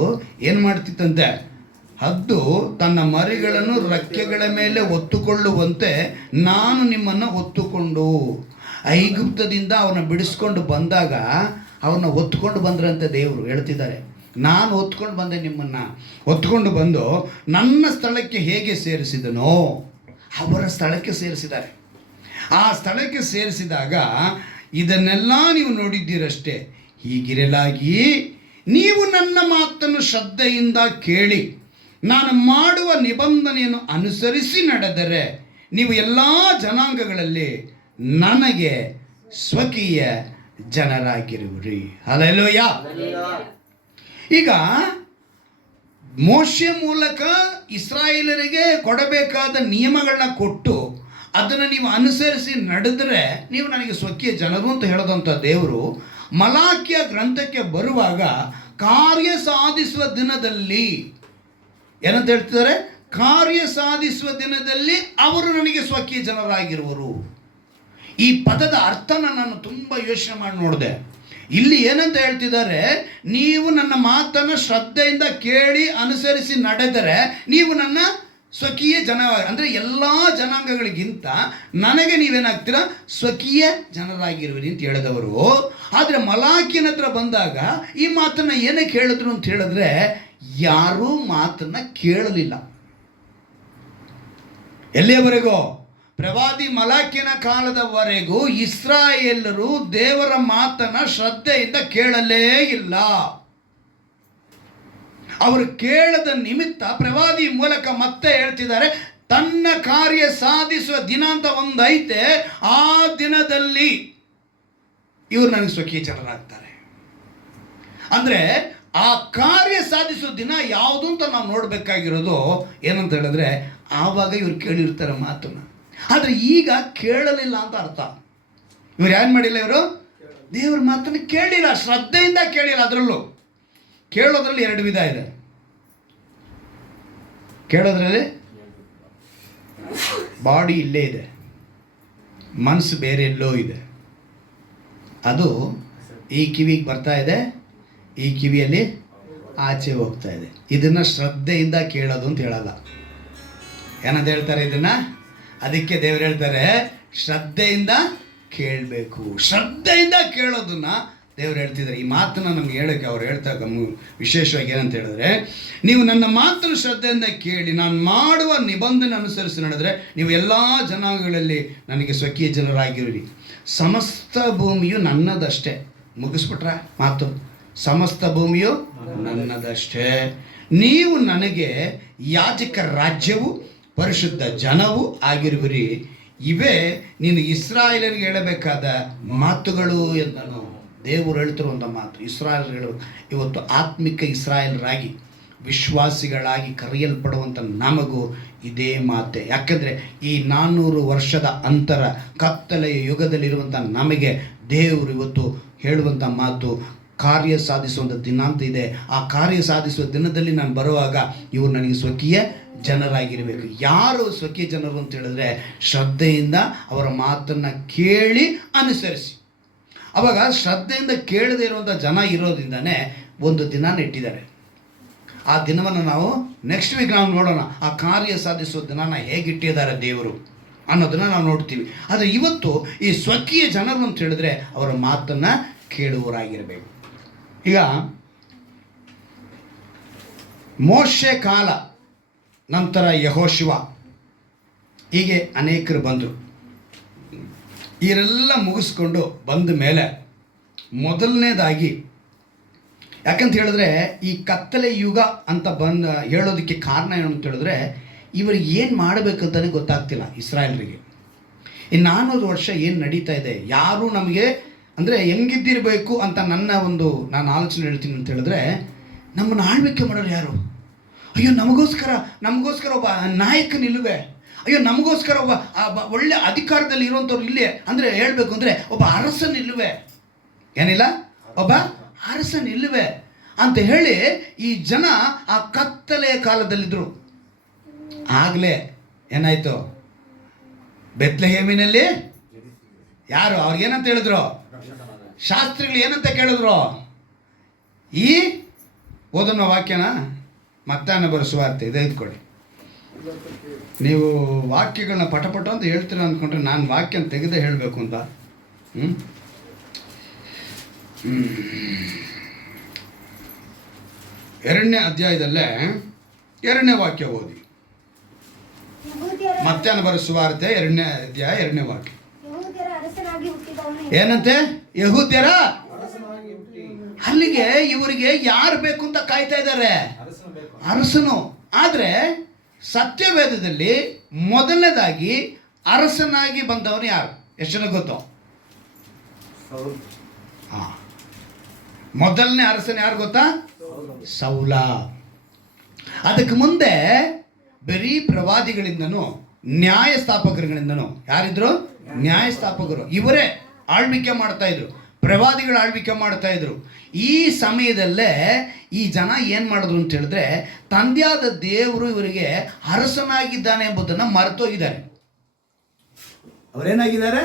ಏನು ಮಾಡ್ತಿತ್ತಂತೆ? ಹದ್ದು ತನ್ನ ಮರಿಗಳನ್ನು ರೆಕ್ಕೆಗಳ ಮೇಲೆ ಒತ್ತುಕೊಳ್ಳುವಂತೆ ನಾನು ನಿಮ್ಮನ್ನು ಒತ್ತುಕೊಂಡು. ಐಗುಪ್ತದಿಂದ ಅವನ್ನ ಬಿಡಿಸ್ಕೊಂಡು ಬಂದಾಗ ಅವ್ರನ್ನ ಒತ್ಕೊಂಡು ಬಂದ್ರಂತೆ ದೇವರು ಹೇಳ್ತಿದ್ದಾರೆ. ನಾನು ಒತ್ಕೊಂಡು ಬಂದೆ, ನಿಮ್ಮನ್ನು ಒತ್ಕೊಂಡು ಬಂದು ನನ್ನ ಸ್ಥಳಕ್ಕೆ ಹೇಗೆ ಸೇರಿಸಿದನೋ ಅವರ ಸ್ಥಳಕ್ಕೆ ಸೇರಿಸಿದ್ದಾರೆ. ಆ ಸ್ಥಳಕ್ಕೆ ಸೇರಿಸಿದಾಗ ಇದನ್ನೆಲ್ಲ ನೀವು ನೋಡಿದ್ದೀರಷ್ಟೇ. ಹೀಗಿರಲಾಗಿ ನೀವು ನನ್ನ ಮಾತನ್ನು ಶ್ರದ್ಧೆಯಿಂದ ಕೇಳಿ ನಾನು ಮಾಡುವ ನಿಬಂಧನೆಯನ್ನು ಅನುಸರಿಸಿ ನಡೆದರೆ ನೀವು ಎಲ್ಲ ಜನಾಂಗಗಳಲ್ಲಿ ನನಗೆ ಸ್ವಕೀಯ ಜನರಾಗಿರುವಿರಿ. ಹಲ್ಲೆಲೂಯಾ. ಈಗ ಮೋಶೆ ಮೂಲಕ ಇಸ್ರಾಯೇಲರಿಗೆ ಕೊಡಬೇಕಾದ ನಿಯಮಗಳನ್ನ ಕೊಟ್ಟು ಅದನ್ನು ನೀವು ಅನುಸರಿಸಿ ನಡೆದರೆ ನೀವು ನನಗೆ ಸ್ವಕೀಯ ಜನರು ಅಂತ ಹೇಳೋದಂಥ ದೇವರು ಮಲಾಕಿಯ ಗ್ರಂಥಕ್ಕೆ ಬರುವಾಗ ಕಾರ್ಯ ಸಾಧಿಸುವ ದಿನದಲ್ಲಿ ಏನಂತ ಹೇಳ್ತಿದ್ದಾರೆ? ಕಾರ್ಯ ಸಾಧಿಸುವ ದಿನದಲ್ಲಿ ಅವರು ನನಗೆ ಸ್ವಕೀಯ ಜನರಾಗಿರುವರು. ಈ ಪದದ ಅರ್ಥನ ನಾನು ತುಂಬ ಯೋಚನೆ ಮಾಡಿ ನೋಡಿದೆ. ಇಲ್ಲಿ ಏನಂತ ಹೇಳ್ತಿದ್ದಾರೆ? ನೀವು ನನ್ನ ಮಾತನ್ನು ಶ್ರದ್ಧೆಯಿಂದ ಕೇಳಿ ಅನುಸರಿಸಿ ನಡೆದರೆ ನೀವು ನನ್ನ ಸ್ವಕೀಯ ಜನ, ಅಂದರೆ ಎಲ್ಲ ಜನಾಂಗಗಳಿಗಿಂತ ನನಗೆ ನೀವೇನಾಗ್ತೀರಾ? ಸ್ವಕೀಯ ಜನರಾಗಿರುವಿರಿ ಅಂತ ಹೇಳಿದವರು. ಆದರೆ ಮಲಾಕಿನ ಹತ್ರ ಬಂದಾಗ ಈ ಮಾತನ್ನು ಏನಕ್ಕೆ ಹೇಳಿದ್ರು ಅಂತ ಹೇಳಿದ್ರೆ, ಯಾರೂ ಮಾತನ್ನು ಕೇಳಲಿಲ್ಲ. ಎಲ್ಲಿಯವರೆಗೂ? ಪ್ರವಾದಿ ಮಲಾಕಿನ ಕಾಲದವರೆಗೂ ಇಸ್ರಾಯೇಲರು ದೇವರ ಮಾತನ್ನು ಶ್ರದ್ಧೆಯಿಂದ ಕೇಳಲೇ ಇಲ್ಲ. ಅವರು ಕೇಳದ ನಿಮಿತ್ತ ಪ್ರವಾದಿ ಮೂಲಕ ಮತ್ತೆ ಹೇಳ್ತಿದ್ದಾರೆ, ತನ್ನ ಕಾರ್ಯ ಸಾಧಿಸುವ ದಿನ ಅಂತ ಒಂದೈತೆ, ಆ ದಿನದಲ್ಲಿ ಇವರು ನನಗೆ ಸ್ವಕೀಯ ಜನರಾಗ್ತಾರೆ. ಅಂದರೆ ಆ ಕಾರ್ಯ ಸಾಧಿಸುವ ದಿನ ಯಾವುದು ಅಂತ ನಾವು ನೋಡಬೇಕಾಗಿರೋದು ಏನಂತ ಹೇಳಿದ್ರೆ, ಆವಾಗ ಇವ್ರು ಕೇಳಿರ್ತಾರೆ ಮಾತನ್ನು. ಆದರೆ ಈಗ ಕೇಳಲಿಲ್ಲ ಅಂತ ಅರ್ಥ. ಇವ್ರು ಏನು ಮಾಡಿಲ್ಲ? ಇವರು ದೇವ್ರ ಮಾತನ್ನು ಕೇಳಿಲ್ಲ, ಶ್ರದ್ಧೆಯಿಂದ ಕೇಳಿಲ್ಲ. ಅದರಲ್ಲೂ ಕೇಳೋದ್ರಲ್ಲಿ ಎರಡು ವಿಧ ಇದೆ. ಕೇಳೋದ್ರಲ್ಲಿ ಬಾಡಿ ಇಲ್ಲೇ ಇದೆ, ಮನಸ್ಸು ಬೇರೆ ಎಲ್ಲೋ ಇದೆ. ಅದು ಈ ಕಿವಿಗೆ ಬರ್ತಾ ಇದೆ, ಈ ಕಿವಿಯಲ್ಲಿ ಆಚೆ ಹೋಗ್ತಾ ಇದೆ. ಇದನ್ನು ಶ್ರದ್ಧೆಯಿಂದ ಕೇಳೋದು ಅಂತ ಹೇಳಲ್ಲ. ಏನಂತ ಹೇಳ್ತಾರೆ ಇದನ್ನು? ಅದಕ್ಕೆ ದೇವರು ಹೇಳ್ತಾರೆ ಶ್ರದ್ಧೆಯಿಂದ ಕೇಳಬೇಕು. ಶ್ರದ್ಧೆಯಿಂದ ಕೇಳೋದನ್ನು ದೇವರು ಹೇಳ್ತಿದ್ದಾರೆ. ಈ ಮಾತನ್ನು ನಮ್ಗೆ ಹೇಳೋಕ್ಕೆ ಅವ್ರು ಹೇಳ್ತಾರೆ ವಿಶೇಷವಾಗಿ ಏನಂತ ಹೇಳಿದ್ರೆ, ನೀವು ನನ್ನ ಮಾತನ್ನು ಶ್ರದ್ಧೆಯಿಂದ ಕೇಳಿ ನಾನು ಮಾಡುವ ನಿಬಂಧನೆ ಅನುಸರಿಸಿ ನಡೆದರೆ ನೀವು ಎಲ್ಲ ಜನಾಂಗಗಳಲ್ಲಿ ನನಗೆ ಸ್ವಕೀಯ ಜನರಾಗಿರುವಿರಿ. ಸಮಸ್ತ ಭೂಮಿಯು ನನ್ನದಷ್ಟೇ. ಮುಗಿಸ್ಬಿಟ್ರ ಮಾತು? ಸಮಸ್ತ ಭೂಮಿಯು ನನ್ನದಷ್ಟೇ. ನೀವು ನನಗೆ ಯಾಜಕ ರಾಜ್ಯವು ಪರಿಶುದ್ಧ ಜನವೂ ಆಗಿರುವಿರಿ. ಇವೇ ನೀನು ಇಸ್ರಾಯೇಲರಿಗೆ ಹೇಳಬೇಕಾದ ಮಾತುಗಳು ಎಂದನು. ದೇವರು ಹೇಳ್ತಿರುವಂಥ ಮಾತು ಇಸ್ರಾಯೇಲರು ಇವತ್ತು ಆತ್ಮಿಕ ಇಸ್ರಾಯೇಲರಾಗಿ ವಿಶ್ವಾಸಿಗಳಾಗಿ ಕರೆಯಲ್ಪಡುವಂಥ ನಮಗೂ ಇದೇ ಮಾತೆ. ಯಾಕೆಂದರೆ ಈ 400 ವರ್ಷದ ಅಂತರ ಕತ್ತಲೆಯ ಯುಗದಲ್ಲಿರುವಂಥ ನಮಗೆ ದೇವರು ಇವತ್ತು ಹೇಳುವಂಥ ಮಾತು, ಕಾರ್ಯ ಸಾಧಿಸುವಂಥ ದಿನಾಂತ ಇದೆ. ಆ ಕಾರ್ಯ ಸಾಧಿಸುವ ದಿನದಲ್ಲಿ ನಾನು ಬರುವಾಗ ಇವರು ನನಗೆ ಸ್ವಕೀಯ ಜನರಾಗಿರಬೇಕು. ಯಾರು ಸ್ವಕೀಯ ಜನರು ಅಂತ ಹೇಳಿದ್ರೆ, ಶ್ರದ್ಧೆಯಿಂದ ಅವರ ಮಾತನ್ನು ಕೇಳಿ ಅನುಸರಿಸಿ. ಅವಾಗ ಶ್ರದ್ಧೆಯಿಂದ ಕೇಳದೇ ಇರುವಂಥ ಜನ ಇರೋದ್ರಿಂದನೇ ಒಂದು ದಿನ ಇಟ್ಟಿದ್ದಾರೆ. ಆ ದಿನವನ್ನು ನಾವು ನೆಕ್ಸ್ಟ್ ವೀಕ್ ನಾವು ನೋಡೋಣ. ಆ ಕಾರ್ಯ ಸಾಧಿಸುವ ದಿನನ ಹೇಗಿಟ್ಟಿದ್ದಾರೆ ದೇವರು ಅನ್ನೋದನ್ನು ನಾವು ನೋಡ್ತೀವಿ. ಆದರೆ ಇವತ್ತು ಈ ಸ್ವಕೀಯ ಜನರು ಅಂತ ಹೇಳಿದ್ರೆ ಅವರ ಮಾತನ್ನು ಕೇಳುವವರಾಗಿರಬೇಕು. ಈಗ ಮೋಶೆ ಕಾಲ ನಂತರ ಯೆಹೋಶುವ, ಹೀಗೆ ಅನೇಕರು ಬಂದರು. ಇವರೆಲ್ಲ ಮುಗಿಸ್ಕೊಂಡು ಬಂದ ಮೇಲೆ ಮೊದಲನೇದಾಗಿ, ಯಾಕಂತ ಹೇಳಿದ್ರೆ ಈ ಕತ್ತಲೆ ಯುಗ ಅಂತ ಹೇಳೋದಕ್ಕೆ ಕಾರಣ ಏನು ಅಂತ ಹೇಳಿದ್ರೆ, ಇವರಿಗೆ ಏನು ಮಾಡಬೇಕಂತಲೇ ಗೊತ್ತಾಗ್ತಿಲ್ಲ ಇಸ್ರಾಯೇಲರಿಗೆ. ಈ 400 ವರ್ಷ ಏನು ನಡೀತಾ ಇದೆ, ಯಾರು ನಮಗೆ ಅಂದರೆ ಹೆಂಗಿದ್ದಿರಬೇಕು ಅಂತ ನಾನು ಆಲೋಚನೆ ಹೇಳ್ತೀನಿ ಅಂತ ಹೇಳಿದ್ರೆ, ನಮ್ಮನ್ನು ಆಳ್ವಿಕೆ ಮಾಡೋರು ಯಾರು? ಅಯ್ಯೋ ನಮಗೋಸ್ಕರ ಒಬ್ಬ ನಾಯಕನಿಲ್ಲವೇ? ಅಯ್ಯೋ ನಮಗೋಸ್ಕರ ಒಬ್ಬ ಒಳ್ಳೆ ಅಧಿಕಾರದಲ್ಲಿ ಇರುವಂಥವ್ರು ಇಲ್ಲೇ ಅಂದರೆ ಹೇಳಬೇಕು ಅಂದರೆ ಒಬ್ಬ ಅರಸನಿಲ್ಲವೇ? ಏನಿಲ್ಲ, ಒಬ್ಬ ಅರಸನಿಲ್ಲವೇ ಅಂತ ಹೇಳಿ ಈ ಜನ ಆ ಕತ್ತಲೆಯ ಕಾಲದಲ್ಲಿದ್ದರು. ಆಗಲೇ ಏನಾಯಿತು? ಬೆತ್ಲೆಹೇಮಿನಲ್ಲಿ ಯಾರು ಅವ್ರಿಗೇನಂತ ಹೇಳಿದ್ರು? ಶಾಸ್ತ್ರಿಗಳು ಏನಂತ ಕೇಳಿದ್ರು? ಈ ಓದೋಣ ವಾಕ್ಯನ ಮತ್ತಾಯನ ಬರೋ ಸುವಾರ್ತೆ ಇದೆ, ಇದ್ಕೊಳ್ಳಿ. ನೀವು ವಾಕ್ಯಗಳನ್ನ ಪಟಪಟ ಅಂತ ಹೇಳ್ತೀರ ಅಂದ್ಕೊಂಡ್ರೆ ನಾನು ವಾಕ್ಯನ ತೆಗೆದೇ ಹೇಳಬೇಕು ಅಂತ. 2ನೇ ಅಧ್ಯಾಯದಲ್ಲೇ 2ನೇ ವಾಕ್ಯ ಓದಿ. ಮತ್ತಾಯನ ಬರೋ ಸುವಾರ್ತೆ 2ನೇ ಅಧ್ಯಾಯ 2ನೇ ವಾಕ್ಯ ಏನಂತೆ? ಯಹೂದ್ಯರ ಅಲ್ಲಿಗೆ ಇವರಿಗೆ ಯಾರು ಬೇಕು ಅಂತ ಕಾಯ್ತಾ ಇದ್ದಾರೆ? ಅರಸನು. ಆದರೆ ಸತ್ಯವೇದದಲ್ಲಿ ಮೊದಲನೇದಾಗಿ ಅರಸನಾಗಿ ಬಂದವನು ಯಾರು? ಎಷ್ಟು ಜನ ಗೊತ್ತು? ಮೊದಲನೇ ಅರಸನ ಯಾರು ಗೊತ್ತಾ? ಸೌಲ. ಅದಕ್ಕೆ ಮುಂದೆ ಬರೀ ಪ್ರವಾದಿಗಳಿಂದನೂ ನ್ಯಾಯಸ್ಥಾಪಕರುಗಳಿಂದನೂ ಯಾರಿದ್ರು? ನ್ಯಾಯಸ್ಥಾಪಕರು. ಇವರೇ ಆಳ್ವಿಕೆ ಮಾಡ್ತಾ ಇದ್ರು, ಪ್ರವಾದಿಗಳು ಆಳ್ವಿಕೆ ಮಾಡ್ತಾ ಇದ್ರು. ಈ ಸಮಯದಲ್ಲೇ ಈ ಜನ ಏನು ಮಾಡಿದ್ರು ಅಂತ ಹೇಳಿದ್ರೆ, ತಂದೆಯಾದ ದೇವರು ಇವರಿಗೆ ಅರಸನಾಗಿದ್ದಾನೆ ಎಂಬುದನ್ನು ಮರೆತೋಗಿದ್ದಾರೆ. ಅವರೇನಾಗಿದ್ದಾರೆ?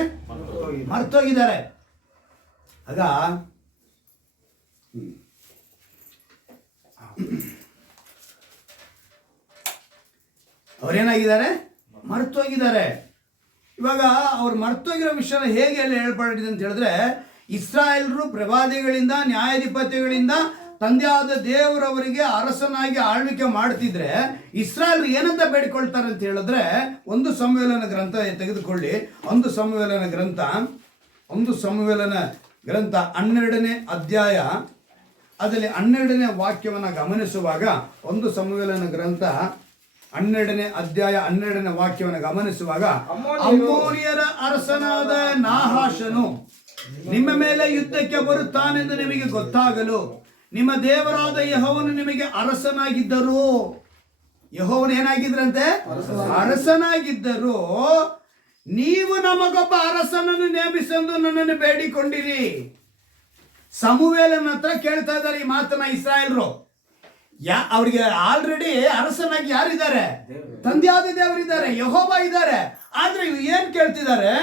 ಮರೆತೋಗಿದ್ದಾರೆ. ಆಗ ಅವರೇನಾಗಿದ್ದಾರೆ? ಮರೆತೋಗಿದ್ದಾರೆ. ಇವಾಗ ಅವ್ರು ಮರ್ತೋಗಿರೋ ವಿಷಯನ ಹೇಗೆ ಎಲ್ಲ ಹೇಳ್ಪಡಿದೆ ಅಂತ ಹೇಳಿದ್ರೆ, ಇಸ್ರಾಯೇಲರು ಪ್ರವಾದಿಗಳಿಂದ ನ್ಯಾಯಾಧಿಪತಿಗಳಿಂದ ತಂದೆಯಾದ ದೇವರವರಿಗೆ ಅರಸನಾಗಿ ಆಳ್ವಿಕೆ ಮಾಡ್ತಿದ್ರೆ ಇಸ್ರಾಯೇಲರು ಏನಂತ ಬೇಡಿಕೊಳ್ತಾರೆ ಅಂತ ಹೇಳಿದ್ರೆ, ಒಂದು ಸಮುವೇಲನ ಗ್ರಂಥ ತೆಗೆದುಕೊಳ್ಳಿ. ಒಂದು ಸಮುವೇಲನ ಗ್ರಂಥ 12ನೇ ಅಧ್ಯಾಯ, ಅದರಲ್ಲಿ 12ನೇ ವಾಕ್ಯವನ್ನು ಗಮನಿಸುವಾಗ, ಒಂದು ಸಮುವೇಲನ ಗ್ರಂಥ 12ನೇ ಅಧ್ಯಾಯ 12ನೇ ವಾಕ್ಯವನ್ನು ಗಮನಿಸುವಾಗ, ಅಮ್ಮೋನಿಯರ ಅರಸನಾದ ನಾಹಾಷನು ನಿಮ್ಮ ಮೇಲೆ ಯುದ್ಧಕ್ಕೆ ಬರುತ್ತಾನೆಂದು ನಿಮಗೆ ಗೊತ್ತಾಗಲು ನಿಮ್ಮ ದೇವರಾದ ಯೆಹೋವನು ನಿಮಗೆ ಅರಸನಾಗಿದ್ದರು. ಯೆಹೋವನು ಏನಾಗಿದ್ರಂತೆ? ಅರಸನಾಗಿದ್ದರು. ನೀವು ನಮಗೊಬ್ಬ ಅರಸನನ್ನು ನೇಮಿಸೆಂದು ನನ್ನನ್ನು ಬೇಡಿಕೊಂಡಿರಿ. ಸಮುವೇಲನ ಹತ್ರ ಕೇಳ್ತಾ ಇದ್ದಾರೆ ಈ ಮಾತನ್ನ ಇಸ್ರಾಯೇಲರು. ಅವ್ರಿಗೆ ಆಲ್ರೆಡಿ ಅರಸನಾಗಿ ಯಾರಿದ್ದಾರೆ? ತಂದೆಯಾದ ದೇವರಿದ್ದಾರೆ, ಯೆಹೋವ ಇದ್ದಾರೆ. ಆದ್ರೆ ಏನ್ ಕೇಳ್ತಿದ್ದಾರೆ?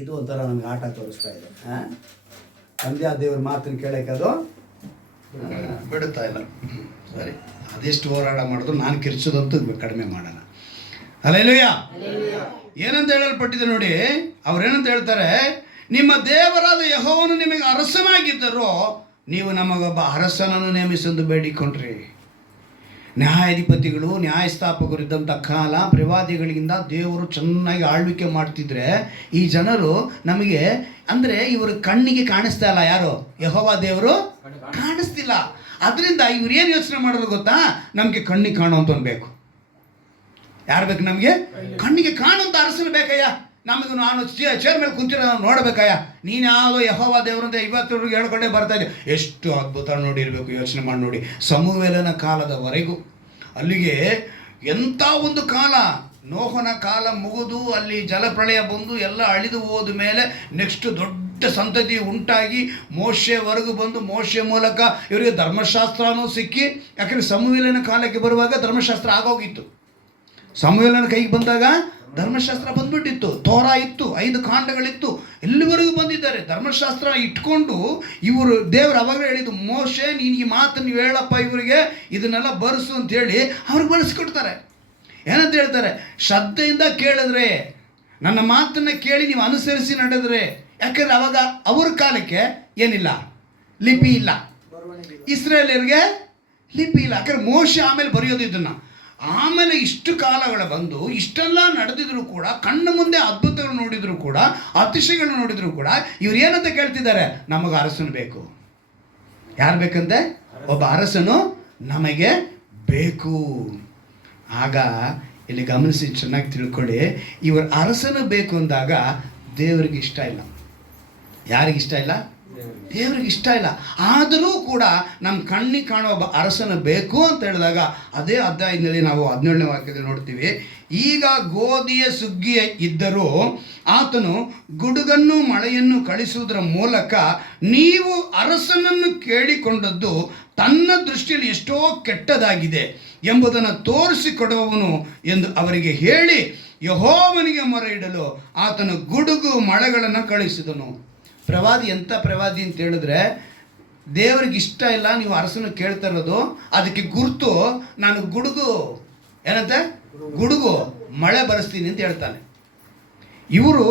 ಇದು ಒಂಥರ ನಮ್ಗೆ ಆಟ ತೋರಿಸ್ತಾ ಇದೆ. ತಂದೆಯಾದ ದೇವ್ರ ಮಾತನ್ನು ಕೇಳಕ್ಕೆ ಅದು ಬಿಡುತ್ತಾ ಇಲ್ಲ. ಸರಿ, ಅದೆಷ್ಟು ಹೋರಾಟ ಮಾಡಿದ್ರು ನಾನು ಕಿರ್ಚೋದಂತೂ ಕಡಿಮೆ ಮಾಡೋಣ. ಹಲ್ಲೆಲೂಯಾ. ಏನಂತ ಹೇಳಲ್ಪಟ್ಟಿದೆ ನೋಡಿ, ಅವ್ರೇನಂತ ಹೇಳ್ತಾರೆ? ನಿಮ್ಮ ದೇವರಾದ ಯೆಹೋವನು ನಿಮಗೆ ಅರಸನಾಗಿದ್ದರು, ನೀವು ನಮಗೊಬ್ಬ ಅರಸನನ್ನು ನೇಮಿಸೆಂದು ಬೇಡಿಕೊಂಡ್ರಿ. ನ್ಯಾಯಾಧಿಪತಿಗಳು ನ್ಯಾಯಸ್ಥಾಪಕರು ಇದ್ದಂಥ ಕಾಲ, ಪ್ರವಾದಿಗಳಿಂದ ದೇವರು ಚೆನ್ನಾಗಿ ಆಳ್ವಿಕೆ ಮಾಡ್ತಿದ್ರೆ ಈ ಜನರು ನಮಗೆ ಅಂದರೆ ಇವರು ಕಣ್ಣಿಗೆ ಕಾಣಿಸ್ತಾ ಇಲ್ಲ. ಯಾರು? ಯೆಹೋವ ದೇವರು ಕಾಣಿಸ್ತಿಲ್ಲ. ಅದರಿಂದ ಇವ್ರು ಏನು ಯೋಚನೆ ಮಾಡೋದು ಗೊತ್ತಾ? ನಮಗೆ ಕಣ್ಣಿಗೆ ಕಾಣುವಂಥವ್ನು ಬೇಕು. ಯಾರು ಬೇಕು ನಮಗೆ? ಕಣ್ಣಿಗೆ ಕಾಣುವಂಥ ಅರಸನು ಬೇಕಯ್ಯ. ನಮಗೆ ನಾನು ಚೇರ್ ಮೇಲೆ ಕುಂತಿರೋ ನಾವು ನೋಡಬೇಕಯ್ಯ. ನೀನು ಯಾವುದೋ ಯೆಹೋವ ದೇವರು ಅಂತ ಇವತ್ತವರೆಗೂ ಹೇಳ್ಕೊಂಡೇ ಬರ್ತಾ ಇದ್ದೆ. ಎಷ್ಟು ಅದ್ಭುತ ನೋಡಿರಬೇಕು, ಯೋಚನೆ ಮಾಡಿ ನೋಡಿ. ಸಮುವೇಲನ ಕಾಲದವರೆಗೂ ಅಲ್ಲಿಗೆ ಎಂಥ ಒಂದು ಕಾಲ. ನೋಹನ ಕಾಲ ಮುಗಿದು ಅಲ್ಲಿ ಜಲಪ್ರಳಯ ಬಂದು ಎಲ್ಲ ಅಳಿದು ಹೋದ ಮೇಲೆ ನೆಕ್ಸ್ಟ್ ದೊಡ್ಡ ಸಂತತಿ ಉಂಟಾಗಿ ಮೋಶೆವರೆಗೂ ಬಂದು ಮೋಶೆ ಮೂಲಕ ಇವರಿಗೆ ಧರ್ಮಶಾಸ್ತ್ರನೂ ಸಿಕ್ಕಿ, ಯಾಕಂದರೆ ಸಮುವೇಲನ ಕಾಲಕ್ಕೆ ಬರುವಾಗ ಧರ್ಮಶಾಸ್ತ್ರ ಆಗೋಗಿತ್ತು. ಸಮುವೇಲನ ಕೈಗೆ ಬಂದಾಗ ಧರ್ಮಶಾಸ್ತ್ರ ಬಂದ್ಬಿಟ್ಟಿತ್ತು, ತೋರಾ ಇತ್ತು, 5 ಕಾಂಡಗಳಿತ್ತು, ಎಲ್ಲಿವರೆಗೂ ಬಂದಿದ್ದಾರೆ. ಧರ್ಮಶಾಸ್ತ್ರ ಇಟ್ಕೊಂಡು ಇವರು ದೇವರು ಅವಾಗಲೇ ಹೇಳಿದ್ದು, ಮೋಶೆ ನೀನು ಈ ಮಾತನ್ನು ಹೇಳಪ್ಪ ಇವರಿಗೆ, ಇದನ್ನೆಲ್ಲ ಬರೆಸು ಅಂತೇಳಿ ಅವ್ರಿಗೆ ಬರೆಸ್ಕೊಡ್ತಾರೆ. ಏನಂತ ಹೇಳ್ತಾರೆ? ಶ್ರದ್ಧೆಯಿಂದ ಕೇಳಿದ್ರೆ, ನನ್ನ ಮಾತನ್ನು ಕೇಳಿ ನೀವು ಅನುಸರಿಸಿ ನಡೆದ್ರೆ. ಯಾಕಂದರೆ ಅವಾಗ ಅವ್ರ ಕಾಲಕ್ಕೆ ಏನಿಲ್ಲ, ಲಿಪಿ ಇಲ್ಲ. ಇಸ್ರೇಲಿಯರಿಗೆ ಲಿಪಿ ಇಲ್ಲ. ಯಾಕಂದರೆ ಮೋಶೆ ಆಮೇಲೆ ಬರೆಯೋದು ಇದನ್ನು. ಆಮೇಲೆ ಇಷ್ಟು ಕಾಲಗಳ ಬಂದು ಇಷ್ಟೆಲ್ಲ ನಡೆದಿದ್ರು ಕೂಡ, ಕಣ್ಣು ಮುಂದೆ ಅದ್ಭುತಗಳು ನೋಡಿದ್ರು ಕೂಡ, ಅತಿಶಯಗಳು ನೋಡಿದ್ರು ಕೂಡ, ಇವ್ರು ಏನಂತ ಕೇಳ್ತಿದ್ದಾರೆ? ನಮಗೆ ಅರಸನು ಬೇಕು. ಯಾರು ಬೇಕಂತೆ? ಒಬ್ಬ ಅರಸನು ನಮಗೆ ಬೇಕು. ಆಗ ಇಲ್ಲಿ ಗಮನಿಸಿ ಚೆನ್ನಾಗಿ ತಿಳ್ಕೊಳ್ಳಿ, ಇವರು ಅರಸನು ಬೇಕು ಅಂದಾಗ ದೇವರಿಗೆ ಇಷ್ಟ ಇಲ್ಲ. ಯಾರಿಗಿಷ್ಟ ಇಲ್ಲ? ದೇವರಿಗೆ ಇಷ್ಟ ಇಲ್ಲ. ಆದರೂ ಕೂಡ ನಮ್ಮ ಕಣ್ಣಿಗೆ ಕಾಣೋ ಒಬ್ಬ ಅರಸನು ಬೇಕು ಅಂತ ಹೇಳಿದಾಗ ಅದೇ ಅಧ್ಯಾಯದಲ್ಲಿ ನಾವು 17ನೇ ವಾಕ್ಯದಲ್ಲಿ ನೋಡ್ತೀವಿ. ಈಗ ಗೋಧಿಯ ಸುಗ್ಗಿಯ ಇದ್ದರೂ ಆತನು ಗುಡುಗನ್ನು ಮಳೆಯನ್ನು ಕಳಿಸುವುದರ ಮೂಲಕ ನೀವು ಅರಸನನ್ನು ಕೇಳಿಕೊಂಡದ್ದು ತನ್ನ ದೃಷ್ಟಿಯಲ್ಲಿ ಎಷ್ಟೋ ಕೆಟ್ಟದಾಗಿದೆ ಎಂಬುದನ್ನು ತೋರಿಸಿಕೊಡುವವನು ಎಂದು ಅವರಿಗೆ ಹೇಳಿ ಯೆಹೋವನಿಗೆ ಮೊರೆ ಇಡಲು ಆತನು ಗುಡುಗು ಮಳೆಗಳನ್ನು ಕಳಿಸಿದನು. ಪ್ರವಾದಿ ಎಂಥ ಪ್ರವಾದಿ ಅಂತ ಹೇಳಿದ್ರೆ, ದೇವರಿಗೆ ಇಷ್ಟ ಇಲ್ಲ ನೀವು ಅರಸನು ಕೇಳ್ತಾ ಇರೋದು, ಅದಕ್ಕೆ ಗುರುತು ನಾನು ಗುಡುಗು ಏನಂತೆ ಗುಡುಗು ಮಳೆ ಬರೆಸ್ತೀನಿ ಅಂತ ಹೇಳ್ತಾನೆ. ಇವರು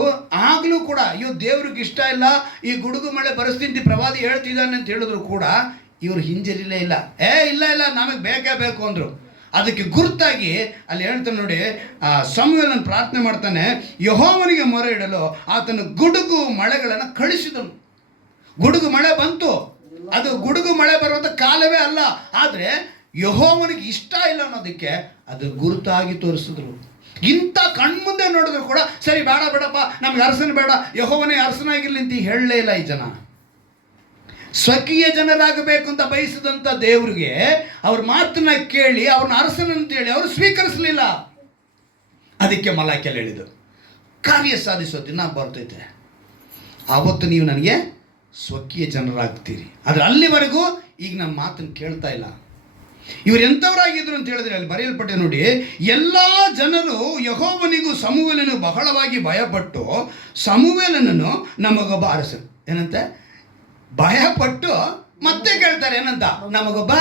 ಆಗಲೂ ಕೂಡ ಅಯ್ಯೋ ದೇವ್ರಿಗೆ ಇಷ್ಟ ಇಲ್ಲ, ಈ ಗುಡುಗು ಮಳೆ ಬರೆಸ್ತೀನಿ ಪ್ರವಾದಿ ಹೇಳ್ತಿದ್ದಾನೆ ಅಂತ ಹೇಳಿದ್ರು ಕೂಡ ಇವರು ಹಿಂಜರಿಲೇ ಇಲ್ಲ. ಇಲ್ಲ ಇಲ್ಲ ನಮಗೆ ಬೇಕೇ ಬೇಕು ಅಂದರು. ಅದಕ್ಕೆ ಗುರುತಾಗಿ ಅಲ್ಲಿ ಹೇಳ್ತಾನೆ ನೋಡಿ, ಸಮುವೇಲನ ಪ್ರಾರ್ಥನೆ ಮಾಡ್ತಾನೆ, ಯೆಹೋವನಿಗೆ ಮೊರೆ ಇಡಲು ಆತನು ಗುಡುಗು ಮಳೆಗಳನ್ನು ಕಳಿಸಿದನು. ಗುಡುಗು ಮಳೆ ಬಂತು, ಅದು ಗುಡುಗು ಮಳೆ ಬರುವಂಥ ಕಾಲವೇ ಅಲ್ಲ. ಆದರೆ ಯೆಹೋವನಿಗೆ ಇಷ್ಟ ಇಲ್ಲ ಅನ್ನೋದಕ್ಕೆ ಅದು ಗುರುತಾಗಿ ತೋರಿಸಿದ್ರು. ಇಂಥ ಕಣ್ಮುಂದೆ ನೋಡಿದ್ರು ಕೂಡ ಸರಿ ಬೇಡ ಬೇಡಪ್ಪ, ನಮ್ಗೆ ಅರಸನ ಬೇಡ, ಯೆಹೋವನೇ ಅರಸನಾಗಿರ್ಲಿ ಅಂತ ಹೇಳಲೇ ಇಲ್ಲ ಈ ಜನ. ಸ್ವಕೀಯ ಜನರಾಗಬೇಕು ಅಂತ ಬಯಸಿದಂಥ ದೇವರಿಗೆ ಅವ್ರ ಮಾತನ್ನ ಕೇಳಿ ಅವ್ರನ್ನ ಅರಸನಂತೇಳಿ ಅವರು ಸ್ವೀಕರಿಸಲಿಲ್ಲ. ಅದಕ್ಕೆ ಮಲಾಖಿಯಲ್ಲಿ ಹೇಳಿದರು, ಕಾರ್ಯ ಸಾಧಿಸೋ ದಿನ ಬರ್ತೈತೆ, ಆವತ್ತು ನೀವು ನನಗೆ ಸ್ವಕೀಯ ಜನರಾಗ್ತೀರಿ. ಆದರೆ ಅಲ್ಲಿವರೆಗೂ ಈಗ ನನ್ನ ಮಾತನ್ನು ಕೇಳ್ತಾ ಇಲ್ಲ. ಇವರು ಎಂಥವರಾಗಿದ್ರು ಅಂತ ಹೇಳಿದ್ರೆ ಅಲ್ಲಿ ಬರೆಯಲ್ಪಟ್ಟೆ ನೋಡಿ, ಎಲ್ಲ ಜನರು ಯೆಹೋವನಿಗೂ ಸಮುವೇಲನಿಗೂ ಬಹಳವಾಗಿ ಭಯಪಟ್ಟು ಸಮುವೇಲನನ್ನು ನಮಗೊಬ್ಬ ಅರಸನು ಏನಂತೆ ಭಯಪಟ್ಟು ಮತ್ತೆ ಕೇಳ್ತಾರೆ ಏನಂತ, ನಮಗೊಬ್ಬ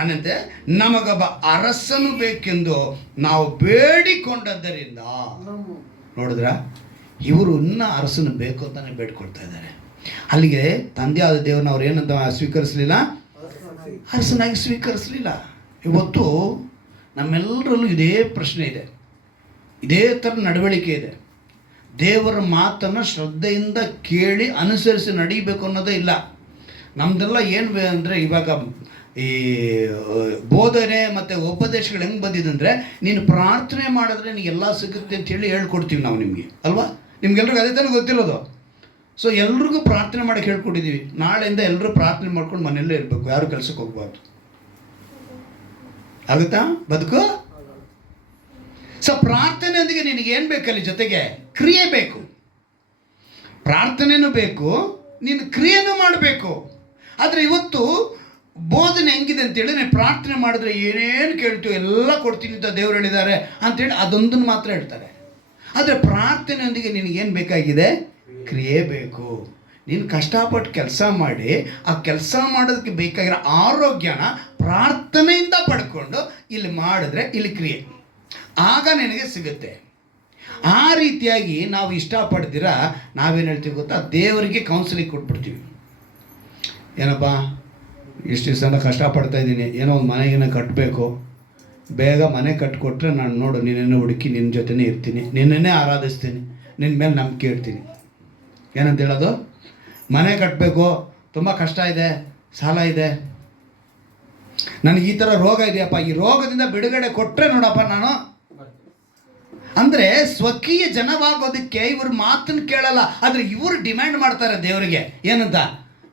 ಏನಂತೆ ನಮಗೊಬ್ಬ ಅರಸನು ಬೇಕೆಂದು ನಾವು ಬೇಡಿಕೊಂಡದ್ದರಿಂದ. ನೋಡಿದ್ರ, ಇವರು ಇನ್ನೂ ಅರಸನು ಬೇಕು ಅಂತಾನೆ ಬೇಡ್ಕೊಳ್ತಾ ಇದ್ದಾರೆ. ಅಲ್ಲಿಗೆ ತಂದೆಯಾದ ದೇವರನ್ನ ಅವ್ರು ಏನಂತ ಸ್ವೀಕರಿಸಲಿಲ್ಲ, ಅರಸನಾಗಿ ಸ್ವೀಕರಿಸಲಿಲ್ಲ. ಇವತ್ತು ನಮ್ಮೆಲ್ಲರಲ್ಲೂ ಇದೇ ಪ್ರಶ್ನೆ ಇದೆ, ಇದೇ ಥರ ನಡವಳಿಕೆ ಇದೆ. ದೇವರ ಮಾತನ್ನು ಶ್ರದ್ಧೆಯಿಂದ ಕೇಳಿ ಅನುಸರಿಸಿ ನಡೀಬೇಕು ಅನ್ನೋದೇ ಇಲ್ಲ. ನಮ್ಮದೆಲ್ಲ ಏನು ಅಂದರೆ ಇವಾಗ ಈ ಬೋಧನೆ ಮತ್ತು ಉಪದೇಶಗಳು ಹೆಂಗೆ ಬಂದಿದೆ ಅಂದರೆ, ನೀನು ಪ್ರಾರ್ಥನೆ ಮಾಡಿದ್ರೆ ನಿನಗೆಲ್ಲ ಸಿಗುತ್ತೆ ಅಂತೇಳಿ ಹೇಳ್ಕೊಡ್ತೀವಿ ನಾವು ನಿಮಗೆ, ಅಲ್ವಾ? ನಿಮ್ಗೆಲ್ರಿಗೂ ಅದೇ ತಾನೇ ಗೊತ್ತಿರೋದು. ಸೊ ಎಲ್ರಿಗೂ ಪ್ರಾರ್ಥನೆ ಮಾಡೋಕ್ಕೆ ಹೇಳ್ಕೊಟ್ಟಿದ್ದೀವಿ. ನಾಳೆಯಿಂದ ಎಲ್ಲರೂ ಪ್ರಾರ್ಥನೆ ಮಾಡ್ಕೊಂಡು ಮನೆಯಲ್ಲೇ ಇರಬೇಕು, ಯಾರು ಕೆಲಸಕ್ಕೆ ಹೋಗ್ಬಾರ್ದು. ಆಗುತ್ತಾ ಬದುಕು? ಸೊ ಪ್ರಾರ್ಥನೆಯೊಂದಿಗೆ ನಿನಗೇನು ಬೇಕಲ್ಲಿ ಜೊತೆಗೆ ಕ್ರಿಯೆ ಬೇಕು. ಪ್ರಾರ್ಥನೆನೂ ಬೇಕು, ನೀನು ಕ್ರಿಯೆನೂ ಮಾಡಬೇಕು. ಆದರೆ ಇವತ್ತು ಬೋಧನೆ ಹೆಂಗಿದೆ ಅಂತೇಳಿ, ನೀನು ಪ್ರಾರ್ಥನೆ ಮಾಡಿದ್ರೆ ಏನೇನು ಕೇಳ್ತೀವಿ ಎಲ್ಲ ಕೊಡ್ತೀನಿ ಅಂತ ದೇವ್ರು ಹೇಳಿದ್ದಾರೆ ಅಂಥೇಳಿ ಅದೊಂದನ್ನು ಮಾತ್ರ ಹೇಳ್ತಾರೆ. ಆದರೆ ಪ್ರಾರ್ಥನೆಯೊಂದಿಗೆ ನಿನಗೇನು ಬೇಕಾಗಿದೆ? ಕ್ರಿಯೆ ಬೇಕು. ನೀನು ಕಷ್ಟಪಟ್ಟು ಕೆಲಸ ಮಾಡಿ ಆ ಕೆಲಸ ಮಾಡೋದಕ್ಕೆ ಬೇಕಾಗಿರೋ ಆರೋಗ್ಯನ ಪ್ರಾರ್ಥನೆಯಿಂದ ಪಡ್ಕೊಂಡು ಇಲ್ಲಿ ಮಾಡಿದ್ರೆ ಇಲ್ಲಿ ಕ್ರಿಯೆ ಆಗ ನಿನಗೆ ಸಿಗುತ್ತೆ. ಆ ರೀತಿಯಾಗಿ ನಾವು ಇಷ್ಟಪಡ್ದಿರ ನಾವೇನು ಹೇಳ್ತೀವಿ ಗೊತ್ತಾ, ದೇವರಿಗೆ ಕೌನ್ಸಿಲಿಂಗ್ ಕೊಟ್ಬಿಡ್ತೀವಿ. ಏನಪ್ಪ ಇಷ್ಟು ದಿವಸ ಕಷ್ಟಪಡ್ತಾ ಇದ್ದೀನಿ, ಏನೋ ಒಂದು ಮನೆಗೇನೋ ಕಟ್ಟಬೇಕು, ಬೇಗ ಮನೆ ಕಟ್ಟಿಕೊಟ್ರೆ ನಾನು ನೋಡು ನಿನ್ನನ್ನು ಹುಡುಕಿ ನಿನ್ನ ಜೊತೆನೇ ಇರ್ತೀನಿ, ನಿನ್ನನ್ನೇ ಆರಾಧಿಸ್ತೀನಿ, ನಿನ್ನ ಮೇಲೆ ನಂಬಿಕೆ ಇಡ್ತೀನಿ. ಏನಂತ ಹೇಳೋದು? ಮನೆ ಕಟ್ಟಬೇಕು, ತುಂಬ ಕಷ್ಟ ಇದೆ, ಸಾಲ ಇದೆ, ನನಗೆ ಈ ಥರ ರೋಗ ಇದೆಯಪ್ಪ, ಈ ರೋಗದಿಂದ ಬಿಡುಗಡೆ ಕೊಟ್ಟರೆ ನೋಡಪ್ಪ ನಾನು. ಅಂದರೆ ಸ್ವಕೀಯ ಜನವಾಗೋದಕ್ಕೆ ಇವ್ರ ಮಾತನ್ನು ಕೇಳಲ್ಲ, ಆದರೆ ಇವರು ಡಿಮ್ಯಾಂಡ್ ಮಾಡ್ತಾರೆ ದೇವರಿಗೆ. ಏನಂತ?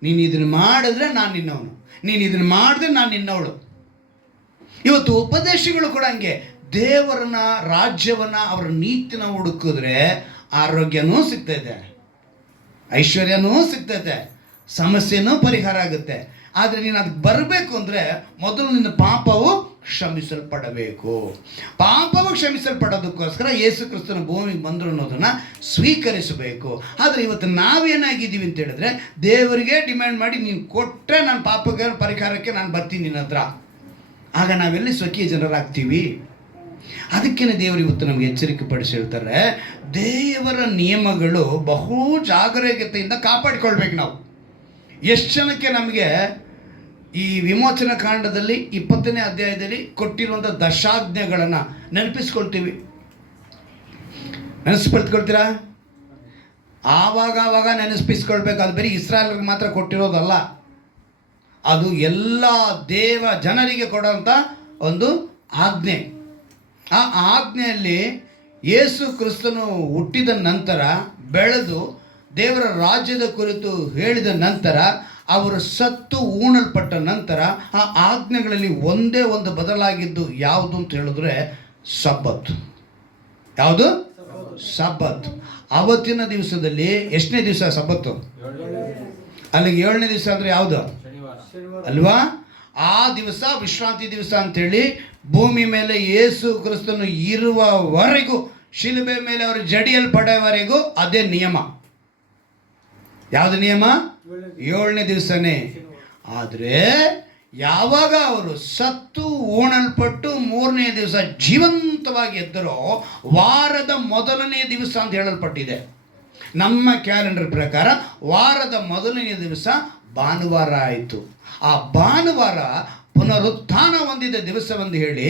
ನೀನು ಇದನ್ನು ಮಾಡಿದ್ರೆ ನಾನು ನಿನ್ನವನು, ನೀನು ಇದನ್ನು ಮಾಡಿದ್ರೆ ನಾನು ನಿನ್ನವಳು. ಇವತ್ತು ಉಪದೇಶಗಳು ಕೂಡ ಹಂಗೆ, ದೇವರನ್ನ ರಾಜ್ಯವನ್ನ ಅವರ ನೀತಿನ ಹುಡುಕಿದ್ರೆ ಆರೋಗ್ಯನೂ ಸಿಗ್ತೈತೆ, ಐಶ್ವರ್ಯನೂ ಸಿಗ್ತೈತೆ, ಸಮಸ್ಯೆನೂ ಪರಿಹಾರ ಆಗುತ್ತೆ. ಆದರೆ ನೀನು ಅದಕ್ಕೆ ಬರಬೇಕು ಅಂದರೆ ಮೊದಲು ನಿನ್ನ ಪಾಪವು ಕ್ಷಮಿಸಲ್ಪಡಬೇಕು. ಪಾಪವು ಕ್ಷಮಿಸಲ್ಪಡೋದಕ್ಕೋಸ್ಕರ ಯೇಸು ಕ್ರಿಸ್ತನ ಭೂಮಿಗೆ ಬಂದರು ಅನ್ನೋದನ್ನು ಸ್ವೀಕರಿಸಬೇಕು. ಆದರೆ ಇವತ್ತು ನಾವೇನಾಗಿದ್ದೀವಿ ಅಂತ ಹೇಳಿದ್ರೆ, ದೇವರಿಗೆ ಡಿಮ್ಯಾಂಡ್ ಮಾಡಿ ನೀನು ಕೊಟ್ಟರೆ ನಾನು ಪಾಪಕ್ಕೆ ಪರಿಹಾರಕ್ಕೆ ನಾನು ಬರ್ತೀನಿ ನಿನ್ನ ಹತ್ರ. ಆಗ ನಾವೆಲ್ಲಿ ಸ್ವಕೀಯ ಜನರಾಗ್ತೀವಿ? ಅದಕ್ಕೇನೆ ದೇವರು ಇವತ್ತು ನಮಗೆ ಎಚ್ಚರಿಕೆ ಪಡಿಸಿ ಹೇಳ್ತಾರೆ, ದೇವರ ನಿಯಮಗಳು ಬಹು ಜಾಗರೂಕತೆಯಿಂದ ಕಾಪಾಡಿಕೊಳ್ಬೇಕು ನಾವು. ಎಷ್ಟು ಜನಕ್ಕೆ ನಮಗೆ ಈ ವಿಮೋಚನಾ ಕಾಂಡದಲ್ಲಿ 20ನೇ ಅಧ್ಯಾಯದಲ್ಲಿ ಕೊಟ್ಟಿರುವಂಥ ದಶಾಜ್ಞೆಗಳನ್ನು ನೆನಪಿಸ್ಕೊಳ್ತೀವಿ? ನೆನೆಸ್ಕೊಳ್ತೀರಾ? ಆವಾಗ ನೆನೆಸ್ಪಿಸ್ಕೊಳ್ಬೇಕು. ಅದು ಬರೀ ಇಸ್ರಾಯೇಲ್ರಿಗೆ ಮಾತ್ರ ಕೊಟ್ಟಿರೋದಲ್ಲ, ಅದು ಎಲ್ಲ ದೇವ ಜನರಿಗೆ ಕೊಡುವಂಥ ಒಂದು ಆಜ್ಞೆ. ಆ ಆಜ್ಞೆಯಲ್ಲಿ ಯೇಸು ಕ್ರಿಸ್ತನು ಹುಟ್ಟಿದ ನಂತರ, ಬೆಳೆದು ದೇವರ ರಾಜ್ಯದ ಕುರಿತು ಹೇಳಿದ ನಂತರ, ಅವರು ಸತ್ತು ಊಣಲ್ಪಟ್ಟ ನಂತರ ಆ ಆಜ್ಞೆಗಳಲ್ಲಿ ಒಂದೇ ಒಂದು ಬದಲಾಗಿದ್ದು ಯಾವುದು ಅಂತ ಹೇಳಿದ್ರೆ ಸಬ್ಬತ್. ಯಾವುದು? ಸಬ್ಬತ್. ಅವತ್ತಿನ ದಿವಸದಲ್ಲಿ ಎಷ್ಟನೇ ದಿವಸ ಸಬ್ಬತ್ತು? ಅಲ್ಲಿಗೆ 7ನೇ ದಿವಸ ಅಂದರೆ ಯಾವುದು ಅಲ್ವಾ? ಆ ದಿವಸ ವಿಶ್ರಾಂತಿ ದಿವಸ ಅಂಥೇಳಿ ಭೂಮಿ ಮೇಲೆ ಯೇಸು ಕ್ರಿಸ್ತನು ಇರುವವರೆಗೂ, ಶಿಲುಬೆ ಮೇಲೆ ಅವರು ಜಡಿಯಲ್ಪಡೋವರೆಗೂ ಅದೇ ನಿಯಮ. ಯಾವುದು ನಿಯಮ? 7ನೇ ದಿವಸನೇ. ಆದರೆ ಯಾವಾಗ ಅವರು ಸತ್ತು ಊಣಲ್ಪಟ್ಟು 3ನೇ ದಿವಸ ಜೀವಂತವಾಗಿ ಎದ್ದರೋ ವಾರದ ಮೊದಲನೇ ದಿವಸ ಅಂತ ಹೇಳಲ್ಪಟ್ಟಿದೆ. ನಮ್ಮ ಕ್ಯಾಲೆಂಡರ್ ಪ್ರಕಾರ ವಾರದ ಮೊದಲನೇ ದಿವಸ ಭಾನುವಾರ ಆಯಿತು. ಆ ಭಾನುವಾರ ಪುನರುತ್ಥಾನ ಹೊಂದಿದ ದಿವಸವೆಂದು ಹೇಳಿ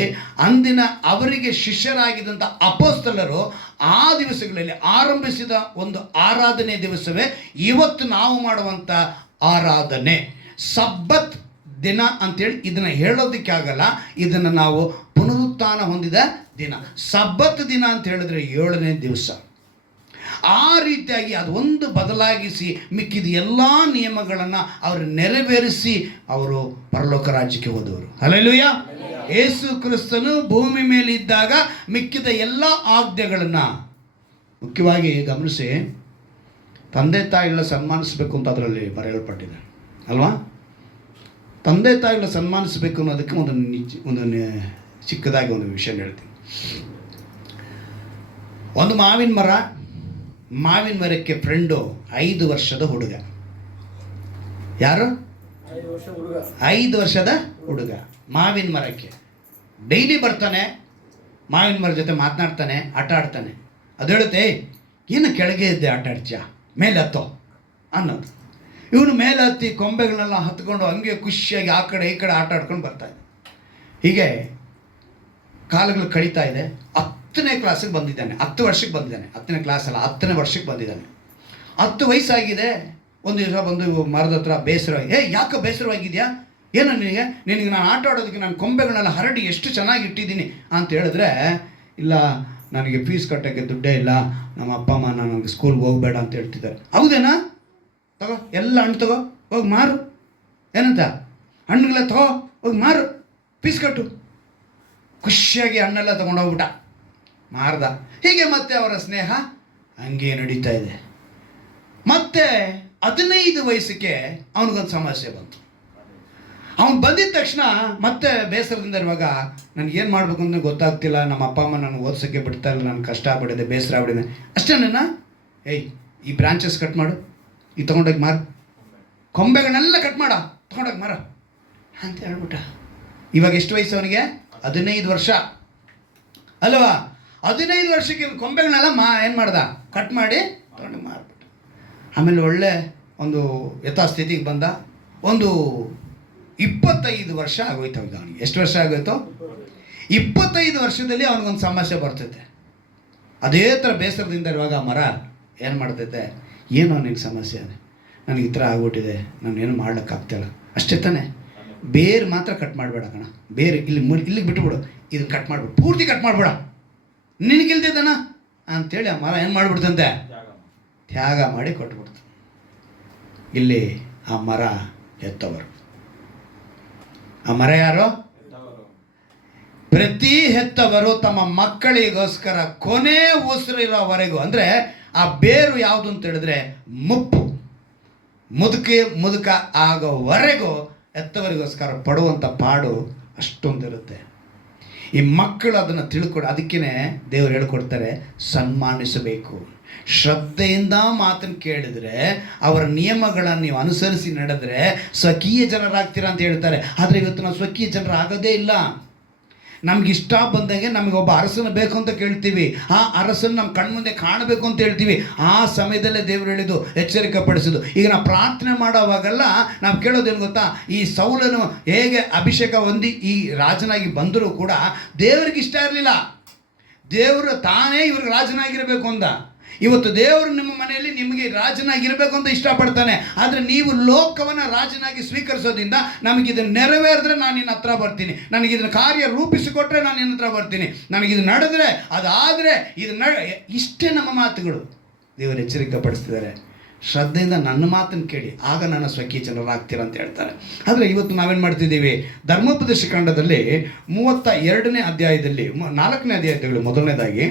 ಅಂದಿನ ಅವರಿಗೆ ಶಿಷ್ಯರಾಗಿದ್ದಂಥ ಅಪೊಸ್ತಲರು ಆ ದಿವಸಗಳಲ್ಲಿ ಆರಂಭಿಸಿದ ಒಂದು ಆರಾಧನೆ ದಿವಸವೇ ಇವತ್ತು ನಾವು ಮಾಡುವಂಥ ಆರಾಧನೆ. ಸಬ್ಬತ್ ದಿನ ಅಂತೇಳಿ ಇದನ್ನು ಹೇಳೋದಕ್ಕೆ ಆಗಲ್ಲ. ಇದನ್ನು ನಾವು ಪುನರುತ್ಥಾನ ಹೊಂದಿದ ದಿನ. ಸಬ್ಬತ್ ದಿನ ಅಂತ ಹೇಳಿದ್ರೆ 7ನೇ ದಿವಸ. ಆ ರೀತಿಯಾಗಿ ಅದೊಂದು ಬದಲಾಗಿಸಿ ಮಿಕ್ಕಿದ ಎಲ್ಲ ನಿಯಮಗಳನ್ನು ಅವರು ನೆರವೇರಿಸಿ ಅವರು ಪರಲೋಕ ರಾಜ್ಯಕ್ಕೆ ಹೋದವರು. ಹಲ್ಲೆಲೂಯ. ಯೇಸು ಕ್ರಿಸ್ತನು ಭೂಮಿ ಮೇಲೆ ಇದ್ದಾಗ ಮಿಕ್ಕಿದ ಎಲ್ಲ ಆಜ್ಞೆಗಳನ್ನು ಮುಖ್ಯವಾಗಿ ಗಮನಿಸಿ, ತಂದೆ ತಾಯಿಗಳ ಸನ್ಮಾನಿಸಬೇಕು ಅಂತ ಅದರಲ್ಲಿ ಬರೆಯಲ್ಪಟ್ಟಿದೆ ಅಲ್ವಾ. ತಂದೆ ತಾಯಿಗಳ ಸನ್ಮಾನಿಸಬೇಕು ಅನ್ನೋದಕ್ಕೆ ಒಂದು ಚಿಕ್ಕದಾಗಿ ಒಂದು ವಿಷಯ ಹೇಳ್ತೀನಿ. ಒಂದು ಮಾವಿನ ಮರಕ್ಕೆ ಫ್ರೆಂಡು 5 ವರ್ಷದ ಹುಡುಗ. ಯಾರು? 5 ವರ್ಷದ ಹುಡುಗ ಮಾವಿನ ಮರಕ್ಕೆ ಡೈಲಿ ಬರ್ತಾನೆ, ಮಾವಿನ ಮರ ಜೊತೆ ಮಾತನಾಡ್ತಾನೆ, ಆಟ ಆಡ್ತಾನೆ. ಅದು ಹೇಳುತ್ತೆ, ಏನು ಕೆಳಗೆ ಇದ್ದೆ ಆಟ ಆಡ್ತೀಯ, ಮೇಲೆ ಹತ್ತೋ ಅನ್ನೋದು. ಇವನು ಮೇಲೆ ಹತ್ತಿ ಕೊಂಬೆಗಳನ್ನೆಲ್ಲ ಹತ್ಕೊಂಡು ಹಂಗೆ ಖುಷಿಯಾಗಿ ಆ ಕಡೆ ಈ ಕಡೆ ಆಟ ಆಡ್ಕೊಂಡು ಬರ್ತಾಯಿದ್ದೆ. ಹೀಗೆ ಕಾಲಗಳು ಕಳೀತಾ ಇದೆ. 10ನೇ ಕ್ಲಾಸಿಗೆ ಬಂದಿದ್ದಾನೆ. 10 ವರ್ಷಕ್ಕೆ ಬಂದಿದ್ದಾನೆ. 10ನೇ ಕ್ಲಾಸ್ ಅಲ್ಲ, 10ನೇ ವರ್ಷಕ್ಕೆ ಬಂದಿದ್ದಾನೆ. 10 ವಯಸ್ಸಾಗಿದೆ. ಒಂದು ದಿವಸ ಬಂದು ಮರದ ಹತ್ರ ಬೇಸರವಾಗಿ, ಯಾಕೆ ಬೇಸರವಾಗಿದೆಯಾ, ಏನೋ ನಿನಗೆ ನಾನು ಆಟ ಆಡೋದಕ್ಕೆ ನಾನು ಕೊಂಬೆಗಳನ್ನೆಲ್ಲ ಹರಡಿ ಎಷ್ಟು ಚೆನ್ನಾಗಿ ಇಟ್ಟಿದ್ದೀನಿ ಅಂತ ಹೇಳಿದ್ರೆ, ಇಲ್ಲ ನನಗೆ ಫೀಸ್ ಕಟ್ಟೋಕ್ಕೆ ದುಡ್ಡೇ ಇಲ್ಲ, ನಮ್ಮ ಅಪ್ಪ ಅಮ್ಮ ನನಗೆ ಸ್ಕೂಲ್ಗೆ ಹೋಗಬೇಡ ಅಂತ ಹೇಳ್ತಿದ್ದಾರೆ. ಹೌದೇನಾ? ತಗೋ, ಎಲ್ಲ ಹಣ್ಣು ತಗೋ, ಹೋಗಿ ಮಾರು. ಏನಂತ? ಹಣ್ಣುಗಳ ತಗೋ, ಹೋಗಿ ಮಾರು, ಫೀಸ್ ಕಟ್ಟು. ಖುಷಿಯಾಗಿ ಹಣ್ಣೆಲ್ಲ ತೊಗೊಂಡೋಗ್ಬಿಟ್ಟ, ಮಾರ್ದ. ಹೀಗೆ ಮತ್ತೆ ಅವರ ಸ್ನೇಹ ಹಂಗೆ ನಡೀತಾ ಇದೆ. ಮತ್ತೆ 15 ವಯಸ್ಸಿಗೆ ಅವನಿಗೊಂದು ಸಮಸ್ಯೆ ಬಂತು. ಅವನು ಬಂದಿದ್ದ ತಕ್ಷಣ ಮತ್ತೆ ಬೇಸರದಿಂದ ಇರುವಾಗ, ನನಗೇನು ಮಾಡಬೇಕು ಅಂತ ಗೊತ್ತಾಗ್ತಿಲ್ಲ, ನಮ್ಮ ಅಪ್ಪ ಅಮ್ಮ ನನಗೆ ಓದಿಸೋಕ್ಕೆ ಬಿಡ್ತಾ ಇಲ್ಲ, ನನಗೆ ಕಷ್ಟ ಆಗ್ಬಿಟ್ಟಿದೆ, ಬೇಸರ ಆಗ್ಬಿಟ್ಟಿದೆ. ಅಷ್ಟೇನ? ಈ ಬ್ರಾಂಚಸ್ ಕಟ್ ಮಾಡು, ಈ ತೊಗೊಂಡೋಗಿ ಮಾರು, ಕೊಂಬೆಗಳನ್ನೆಲ್ಲ ಕಟ್ ಮಾಡ, ತೊಗೊಂಡೋಗಿ ಮಾರ ಅಂತ ಹೇಳ್ಬಿಟ್ಟ. ಇವಾಗ ಎಷ್ಟು ವಯಸ್ಸು ಅವನಿಗೆ? 15 ವರ್ಷ ಅಲ್ವಾ? 15 ವರ್ಷಕ್ಕೆ ಕೊಂಬೆಗಳನ್ನೆಲ್ಲ ಏನು ಮಾಡ್ದ? ಕಟ್ ಮಾಡಿ ತೊಗೊಂಡು ಮಾರ್ಬಿಟ್ಟ. ಆಮೇಲೆ ಒಳ್ಳೆ ಒಂದು ಯಥಾಸ್ಥಿತಿಗೆ ಬಂದ. ಒಂದು 25 ವರ್ಷ ಆಗೋಯ್ತು ಅವನಿಗೆ. ಎಷ್ಟು ವರ್ಷ ಆಗೋಯ್ತು? 25 ವರ್ಷದಲ್ಲಿ ಅವನಿಗೊಂದು ಸಮಸ್ಯೆ ಬರ್ತೈತೆ. ಅದೇ ಥರ ಬೇಸರದಿಂದ ಇರುವಾಗ ಮರ ಏನು ಮಾಡ್ತೈತೆ, ಏನೋ ನಿನಗೆ ಸಮಸ್ಯೆ ಅದೇ, ನನಗೆ ಈ ಥರ ಆಗ್ಬಿಟ್ಟಿದೆ, ನಾನೇನು ಮಾಡ್ಲಿಕ್ಕಾಗ್ತಿಲ್ಲ. ಅಷ್ಟೇ ತಾನೆ? ಬೇರೆ ಮಾತ್ರ ಕಟ್ ಮಾಡಬೇಡ ಕಣ, ಬೇರೆ ಇಲ್ಲಿಗೆ ಬಿಟ್ಟುಬಿಡು, ಇದನ್ನು ಕಟ್ ಮಾಡಿಬಿಡು, ಪೂರ್ತಿ ಕಟ್ ಮಾಡಬೇಡ, ನಿನಗಿಲ್ದಿದ್ದಾನ ಅಂಥೇಳಿ ಆ ಮರ ಏನು ಮಾಡಿಬಿಡ್ತಂತೆ, ತ್ಯಾಗ ಮಾಡಿ ಕೊಟ್ಬಿಡ್ತು. ಇಲ್ಲಿ ಆ ಮರ ಹೆತ್ತವರು. ಆ ಮರ ಯಾರು? ಪ್ರತಿ ಹೆತ್ತವರು ತಮ್ಮ ಮಕ್ಕಳಿಗೋಸ್ಕರ ಕೊನೆ ಉಸಿರಿರೋವರೆಗೂ, ಅಂದರೆ ಆ ಬೇರು ಯಾವುದು ಅಂತ ಹೇಳಿದ್ರೆ ಮುದುಕ ಆಗೋವರೆಗೂ ಹೆತ್ತವರಿಗೋಸ್ಕರ ಪಡುವಂಥ ಪಾಡು ಅಷ್ಟೊಂದಿರುತ್ತೆ. ಈ ಮಕ್ಕಳು ಅದನ್ನು ತಿಳ್ಕೊಂಡು, ಅದಕ್ಕೇ ದೇವರು ಹೇಳ್ಕೊಡ್ತಾರೆ, ಸನ್ಮಾನಿಸಬೇಕು. ಶ್ರದ್ಧೆಯಿಂದ ಮಾತನ್ನು ಕೇಳಿದರೆ, ಅವರ ನಿಯಮಗಳನ್ನು ನೀವು ಅನುಸರಿಸಿ ನಡೆದರೆ ಸ್ವಕೀಯ ಜನರಾಗ್ತೀರಾ ಅಂತ ಹೇಳ್ತಾರೆ. ಆದರೆ ಇವತ್ತು ನಾವು ಸ್ವಕೀಯ ಜನರಾಗೋದೇ ಇಲ್ಲ. ನಮ್ಗೆ ಇಷ್ಟ ಬಂದಂಗೆ ನಮಗೆ ಒಬ್ಬ ಅರಸನ ಬೇಕು ಅಂತ ಕೇಳ್ತೀವಿ, ಆ ಅರಸನ್ನು ನಮ್ಮ ಕಣ್ಮುಂದೆ ಕಾಣಬೇಕು ಅಂತ ಹೇಳ್ತೀವಿ. ಆ ಸಮಯದಲ್ಲೇ ದೇವರು ಹೇಳಿದ್ದು, ಎಚ್ಚರಿಕೆ ಪಡಿಸಿದ್ದು. ಈಗ ನಾವು ಪ್ರಾರ್ಥನೆ ಮಾಡೋವಾಗೆಲ್ಲ ನಾವು ಕೇಳೋದೇನು ಗೊತ್ತಾ, ಈ ಸೌಲನು ಹೇಗೆ ಅಭಿಷೇಕ ಹೊಂದಿ ಈ ರಾಜನಾಗಿ ಬಂದರೂ ಕೂಡ ದೇವರಿಗೆ ಇಷ್ಟ ಇರಲಿಲ್ಲ. ದೇವರು ತಾನೇ ಇವ್ರಿಗೆ ರಾಜನಾಗಿರಬೇಕು ಅಂದ. ಇವತ್ತು ದೇವರು ನಿಮ್ಮ ಮನೆಯಲ್ಲಿ ನಿಮಗೆ ರಾಜನಾಗಿರಬೇಕು ಅಂತ ಇಷ್ಟಪಡ್ತಾನೆ. ಆದರೆ ನೀವು ಲೋಕವನ್ನು ರಾಜನಾಗಿ ಸ್ವೀಕರಿಸೋದ್ರಿಂದ, ನಮಗಿದನ್ನು ನೆರವೇರಿದ್ರೆ ನಾನು ನಿನ್ನ ಹತ್ರ ಬರ್ತೀನಿ, ನನಗಿದನ್ನು ಕಾರ್ಯ ರೂಪಿಸಿಕೊಟ್ರೆ ನಾನು ನಿನ್ನ ಹತ್ರ ಬರ್ತೀನಿ, ನನಗಿದು ನಡೆದ್ರೆ ಅದಾದರೆ ಇಷ್ಟೇ ನಮ್ಮ ಮಾತುಗಳು. ದೇವರು ಎಚ್ಚರಿಕೆ ಪಡಿಸ್ತಿದ್ದಾರೆ, ಶ್ರದ್ಧೆಯಿಂದ ನನ್ನ ಮಾತನ್ನು ಕೇಳಿ, ಆಗ ನನ್ನ ಸ್ವಕೀಯ ಜನರಾಗ್ತೀರ ಅಂತ ಹೇಳ್ತಾರೆ. ಆದರೆ ಇವತ್ತು ನಾವೇನು ಮಾಡ್ತಿದ್ದೀವಿ, ಧರ್ಮೋಪದೇಶ ಕಾಂಡದಲ್ಲಿ 32ನೇ ಅಧ್ಯಾಯದಲ್ಲಿ 4ನೇ ಅಧ್ಯಾಯದಲ್ಲಿ ಮೊದಲನೇದಾಗಿ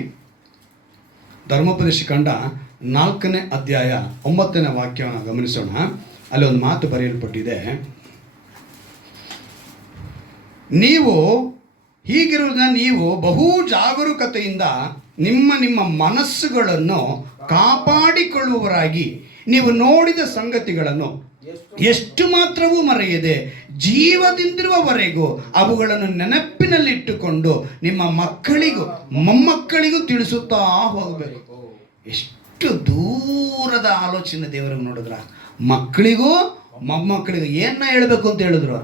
ಧರ್ಮೋಪದೇಶ ಕಾಂಡ 4ನೇ ಅಧ್ಯಾಯ 9ನೇ ವಾಕ್ಯವನ್ನು ಗಮನಿಸೋಣ. ಅಲ್ಲಿ ಒಂದು ಮಾತು ಬರೆಯಲ್ಪಟ್ಟಿದೆ, ನೀವು ಹೀಗಿರುವುದನ್ನ ನೀವು ಬಹು ಜಾಗರೂಕತೆಯಿಂದ ನಿಮ್ಮ ಮನಸ್ಸುಗಳನ್ನು ಕಾಪಾಡಿಕೊಳ್ಳುವವರಾಗಿ ನೀವು ನೋಡಿದ ಸಂಗತಿಗಳನ್ನು ಎಷ್ಟು ಮಾತ್ರವೂ ಮರೆಯದೆ ಜೀವದಿಂದಿರುವವರೆಗೂ ಅವುಗಳನ್ನು ನೆನಪಿನಲ್ಲಿಟ್ಟುಕೊಂಡು ನಿಮ್ಮ ಮಕ್ಕಳಿಗೂ ಮೊಮ್ಮಕ್ಕಳಿಗೂ ತಿಳಿಸುತ್ತಾ ಹೋಗಬೇಕು. ಎಷ್ಟು ದೂರದ ಆಲೋಚನೆ ದೇವರಿಗೆ ನೋಡಿದ್ರ. ಮಕ್ಕಳಿಗೂ ಮೊಮ್ಮಕ್ಕಳಿಗೂ ಏನ ಹೇಳಬೇಕು ಅಂತ ಹೇಳಿದ್ರು?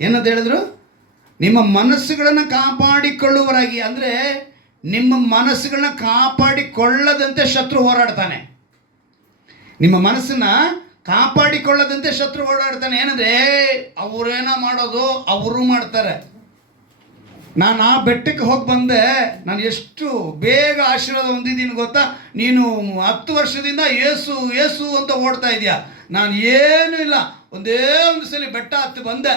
ಏನಂತ ಹೇಳಿದ್ರು? ನಿಮ್ಮ ಮನಸ್ಸುಗಳನ್ನು ಕಾಪಾಡಿಕೊಳ್ಳುವವರಾಗಿ. ಅಂದರೆ ನಿಮ್ಮ ಮನಸ್ಸುಗಳನ್ನ ಕಾಪಾಡಿಕೊಳ್ಳದಂತೆ ಶತ್ರು ಹೋರಾಡ್ತಾನೆ. ನಿಮ್ಮ ಮನಸ್ಸನ್ನ ಕಾಪಾಡಿಕೊಳ್ಳದಂತೆ ಶತ್ರು ಓಡಾಡ್ತಾನೆ. ಏನಂದ್ರೆ ಅವರೇನೋ ಮಾಡೋದು ಅವರು ಮಾಡ್ತಾರೆ. ನಾನು ಆ ಬೆಟ್ಟಕ್ಕೆ ಹೋಗಿ ಬಂದೆ, ನಾನು ಎಷ್ಟು ಬೇಗ ಆಶೀರ್ವಾದ ಹೊಂದಿದ್ದೀನಿ ಗೊತ್ತಾ? ನೀನು 10 ವರ್ಷದಿಂದ ಏಸು ಏಸು ಅಂತ ಓಡ್ತಾ ಇದೆಯಾ. ನಾನು ಏನೂ ಇಲ್ಲ, ಒಂದೇ ಒಂದು ಸಲ ಬೆಟ್ಟ ಹತ್ತಿ ಬಂದೆ,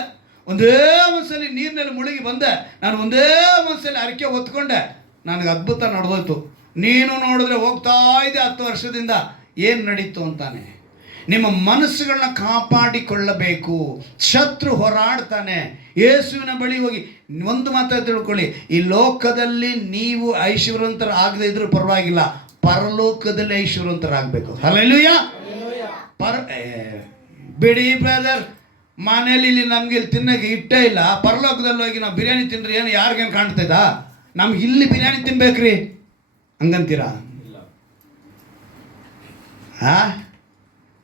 ಒಂದೇ ಒಂದು ಸಲ ನೀರಿನಲ್ಲಿ ಮುಳುಗಿ ಬಂದೆ, ನಾನು ಒಂದೇ ಒಂದು ಸಲ ಅರಿಕೆ ಹೊತ್ಕೊಂಡೆ, ನನಗೆ ಅದ್ಭುತ ನಡೆದೋಯ್ತು. ನೀನು ನೋಡಿದ್ರೆ ಹೋಗ್ತಾ ಇದೆ 10 ವರ್ಷದಿಂದ, ಏನು ನಡೀತು ಅಂತಾನೆ. ನಿಮ್ಮ ಮನಸ್ಸುಗಳನ್ನ ಕಾಪಾಡಿಕೊಳ್ಳಬೇಕು. ಶತ್ರು ಹೋರಾಡ್ತಾನೆ. ಯೇಸುವಿನ ಬಳಿ ಹೋಗಿ ಒಂದು ಮಾತ್ರ ತಿಳ್ಕೊಳ್ಳಿ, ಈ ಲೋಕದಲ್ಲಿ ನೀವು ಐಶ್ವರ್ಯವಂತರ ಆಗದೇ ಇದ್ರೂ ಪರವಾಗಿಲ್ಲ, ಪರಲೋಕದಲ್ಲಿ ಐಶ್ವರ್ಯವಂತರಾಗಬೇಕು. ಹಲ್ಲೆಲೂಯಾ. ಬಿಡಿ ಬ್ರದರ್, ಮನೇಲಿ ಇಲ್ಲಿ ನಮ್ಗೆ ಇಲ್ಲಿ ತಿನ್ನಕ್ಕೆ ಇಟ್ಟೇ ಇಲ್ಲ, ಪರಲೋಕದಲ್ಲಿ ಹೋಗಿ ನಾವು ಬಿರಿಯಾನಿ ತಿಂದ್ರೆ ಏನು ಯಾರಿಗೇನು ಕಾಣ್ತದ? ನಮ್ಗೆ ಇಲ್ಲಿ ಬಿರಿಯಾನಿ ತಿನ್ಬೇಕ್ರಿ ಹಂಗಂತೀರಾ?